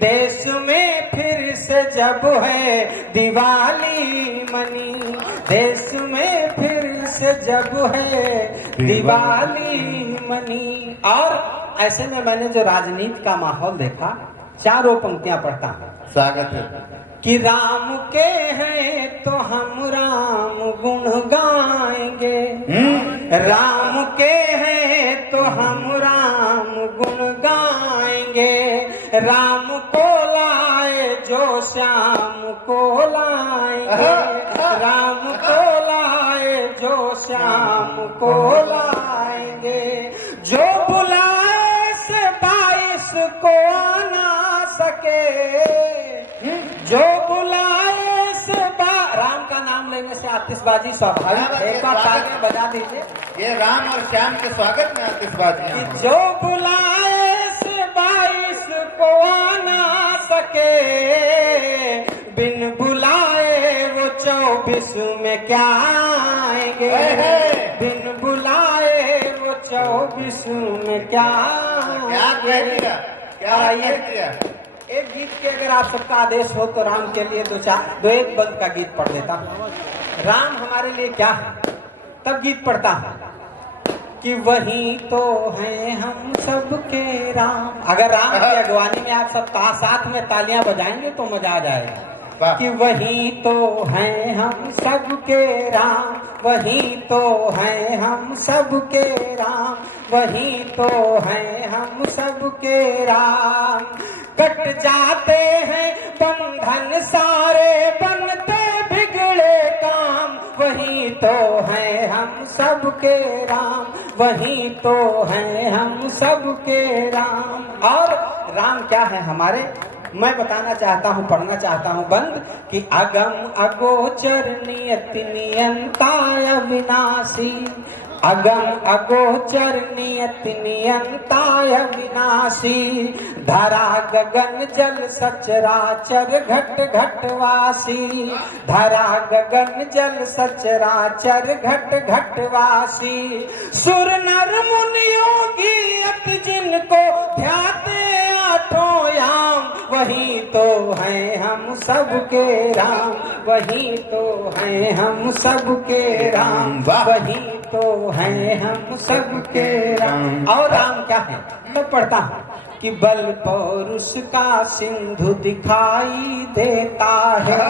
देश में फिर से जब है दिवाली मनी, देश में फिर से जब है दिवाली मनी। और ऐसे में मैंने जो राजनीति का माहौल देखा, 4 पंक्तियां पढ़ता हूँ। स्वागत है। कि राम के हैं तो हम राम गुण गाएंगे, राम के हैं तो हम राम गुण गाएंगे, राम को लाए जो श्याम को लाएंगे, राम को लाए जो श्याम को लाएंगे, जो बुलाए से 22 को आना सके, जो बुलाए से राम का नाम लेने से आतिशबाजी स्वाभाविक है। एक बार तालियां बजा दीजिए। ये राम और श्याम के स्वागत में आतिशबाजी। जो बुलाए से 22 को आना सके, बिन बुलाए वो 24 24 में क्या आएंगे, बिन बुलाए वो 24 में क्या आएंगे। एक गीत के अगर आप सबका आदेश हो तो राम के लिए दो एक बंद का गीत पढ़ देता हूँ। राम हमारे लिए क्या है, तब गीत पढ़ता हूँ कि वही तो हैं हम सबके राम। अगर राम की अगवानी में आप सब साथ में तालियां बजाएंगे तो मजा आ जाएगा। कि वही तो हैं हम सबके राम, वही तो हैं हम सबके राम, वही तो हैं हम सबके राम। कट जाते हैं बंधन सारे, बनते बिगड़े काम, वही तो हैं हम सबके राम, वही तो हैं हम सबके राम। और राम क्या है हमारे, मैं बताना चाहता हूँ, पढ़ना चाहता हूँ बंद कि अगम अगोचर नियति नियंता अविनाशी, अगम अगोचर नियति नियंता अविनाशी। धरा गगन जल सचराचर घट घटवासी, धरा गगन जल सचराचर घट घटवासी। सुर नर मुनि योगी अति जिनको ध्याते आठों याम, वही तो हैं हम सबके राम, वही तो हैं हम सबके राम, वही तो हैं हम सबके राम। और राम क्या है मैं पढ़ता हूँ कि बल पौरुष का सिंधु दिखाई देता है,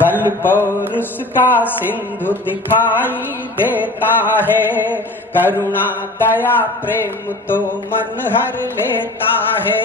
बल पौरुष का सिंधु दिखाई देता है। करुणा दया प्रेम तो मन हर लेता है,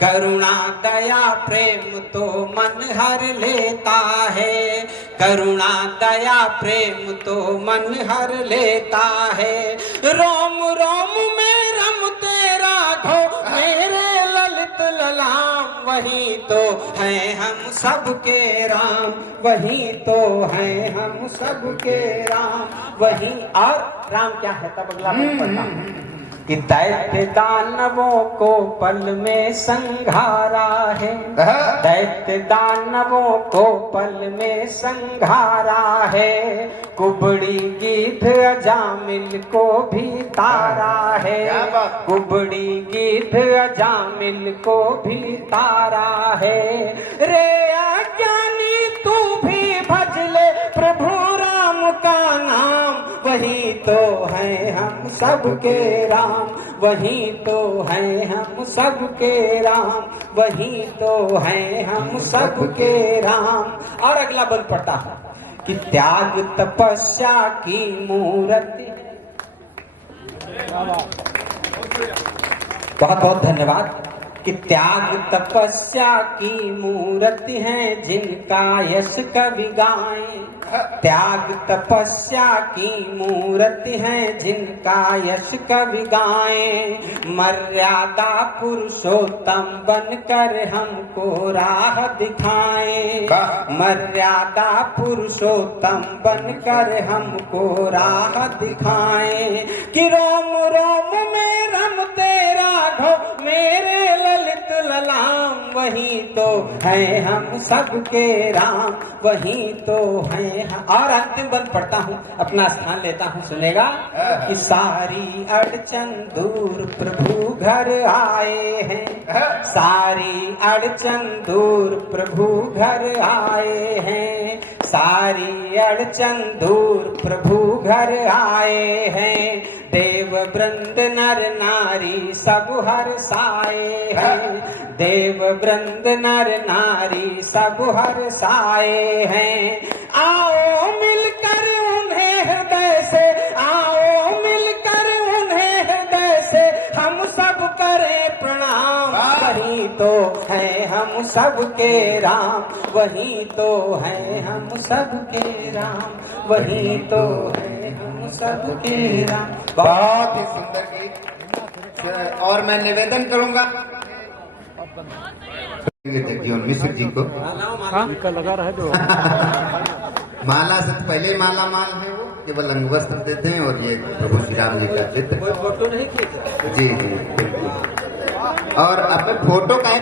करुणा दया प्रेम तो मन हर लेता है, करुणा दया प्रेम तो मन हर लेता है। रोम रोम में रमते राघव मेरे ललित ललाम, वही तो हैं हम सबके राम, वही तो हैं हम सबके राम, वही। और राम क्या है तब अगला मैं पढ़ता हूँ कि दैत्य दानवों को पल में संघारा है, दैत्य दानवों को पल में संघारा है। कुबड़ी गिद्ध अजामिल को भी तारा है, कुबड़ी गिद्ध अजामिल को भी तारा है। रे अज्ञानी तू भी भज ले प्रभु राम का नाम, वही तो हैं हम सबके राम, वही तो हैं हम सबके राम, वही तो हैं हम सबके राम। और अगला बल पढ़ता हूँ कि त्याग तपस्या की मूर्ति, बहुत बहुत धन्यवाद। कि त्याग तपस्या की मूर्ति है जिनका यश कवि गाएं, त्याग तपस्या की मूर्ति है जिनका यश कवि गाएं। मर्यादा पुरुषोत्तम बनकर हमको राह दिखाएं, मर्यादा पुरुषोत्तम बनकर हमको राह दिखाएं। कि रोम रोम में रमते राघव मेरे ललित ललाम, वही तो हैं हम सबके राम, वही तो हैं। और अंतिम बंद पढ़ता हूँ, अपना स्थान लेता हूँ, सुनेगा कि सारी अड़चन दूर प्रभु घर आए हैं, सारी अड़चन दूर प्रभु घर आए हैं, सारी अड़चन दूर प्रभु घर आए हैं। देव वृंद नर नारी सब हर्षाए हैं, देव वृंद नर नारी सब हर्षाए हैं। आओ मिलकर उन्हें हृदय से, आओ मिलकर उन्हें हृदय से हम सब करें प्रणाम, वही तो हैं हम सबके राम, वही तो हैं हम सबके राम, वही तो हैं हम सबके राम। बहुत ही सुंदर गीत। और मैं निवेदन करूंगा जगजीवन मिश्र जी को, लगा रहा है जो माला से तो पहले माला माल है, वो केवल अंग वस्त्र देते हैं और ये प्रभु श्री राम जी का चित्र। जी जी बिल्कुल। और अब फोटो का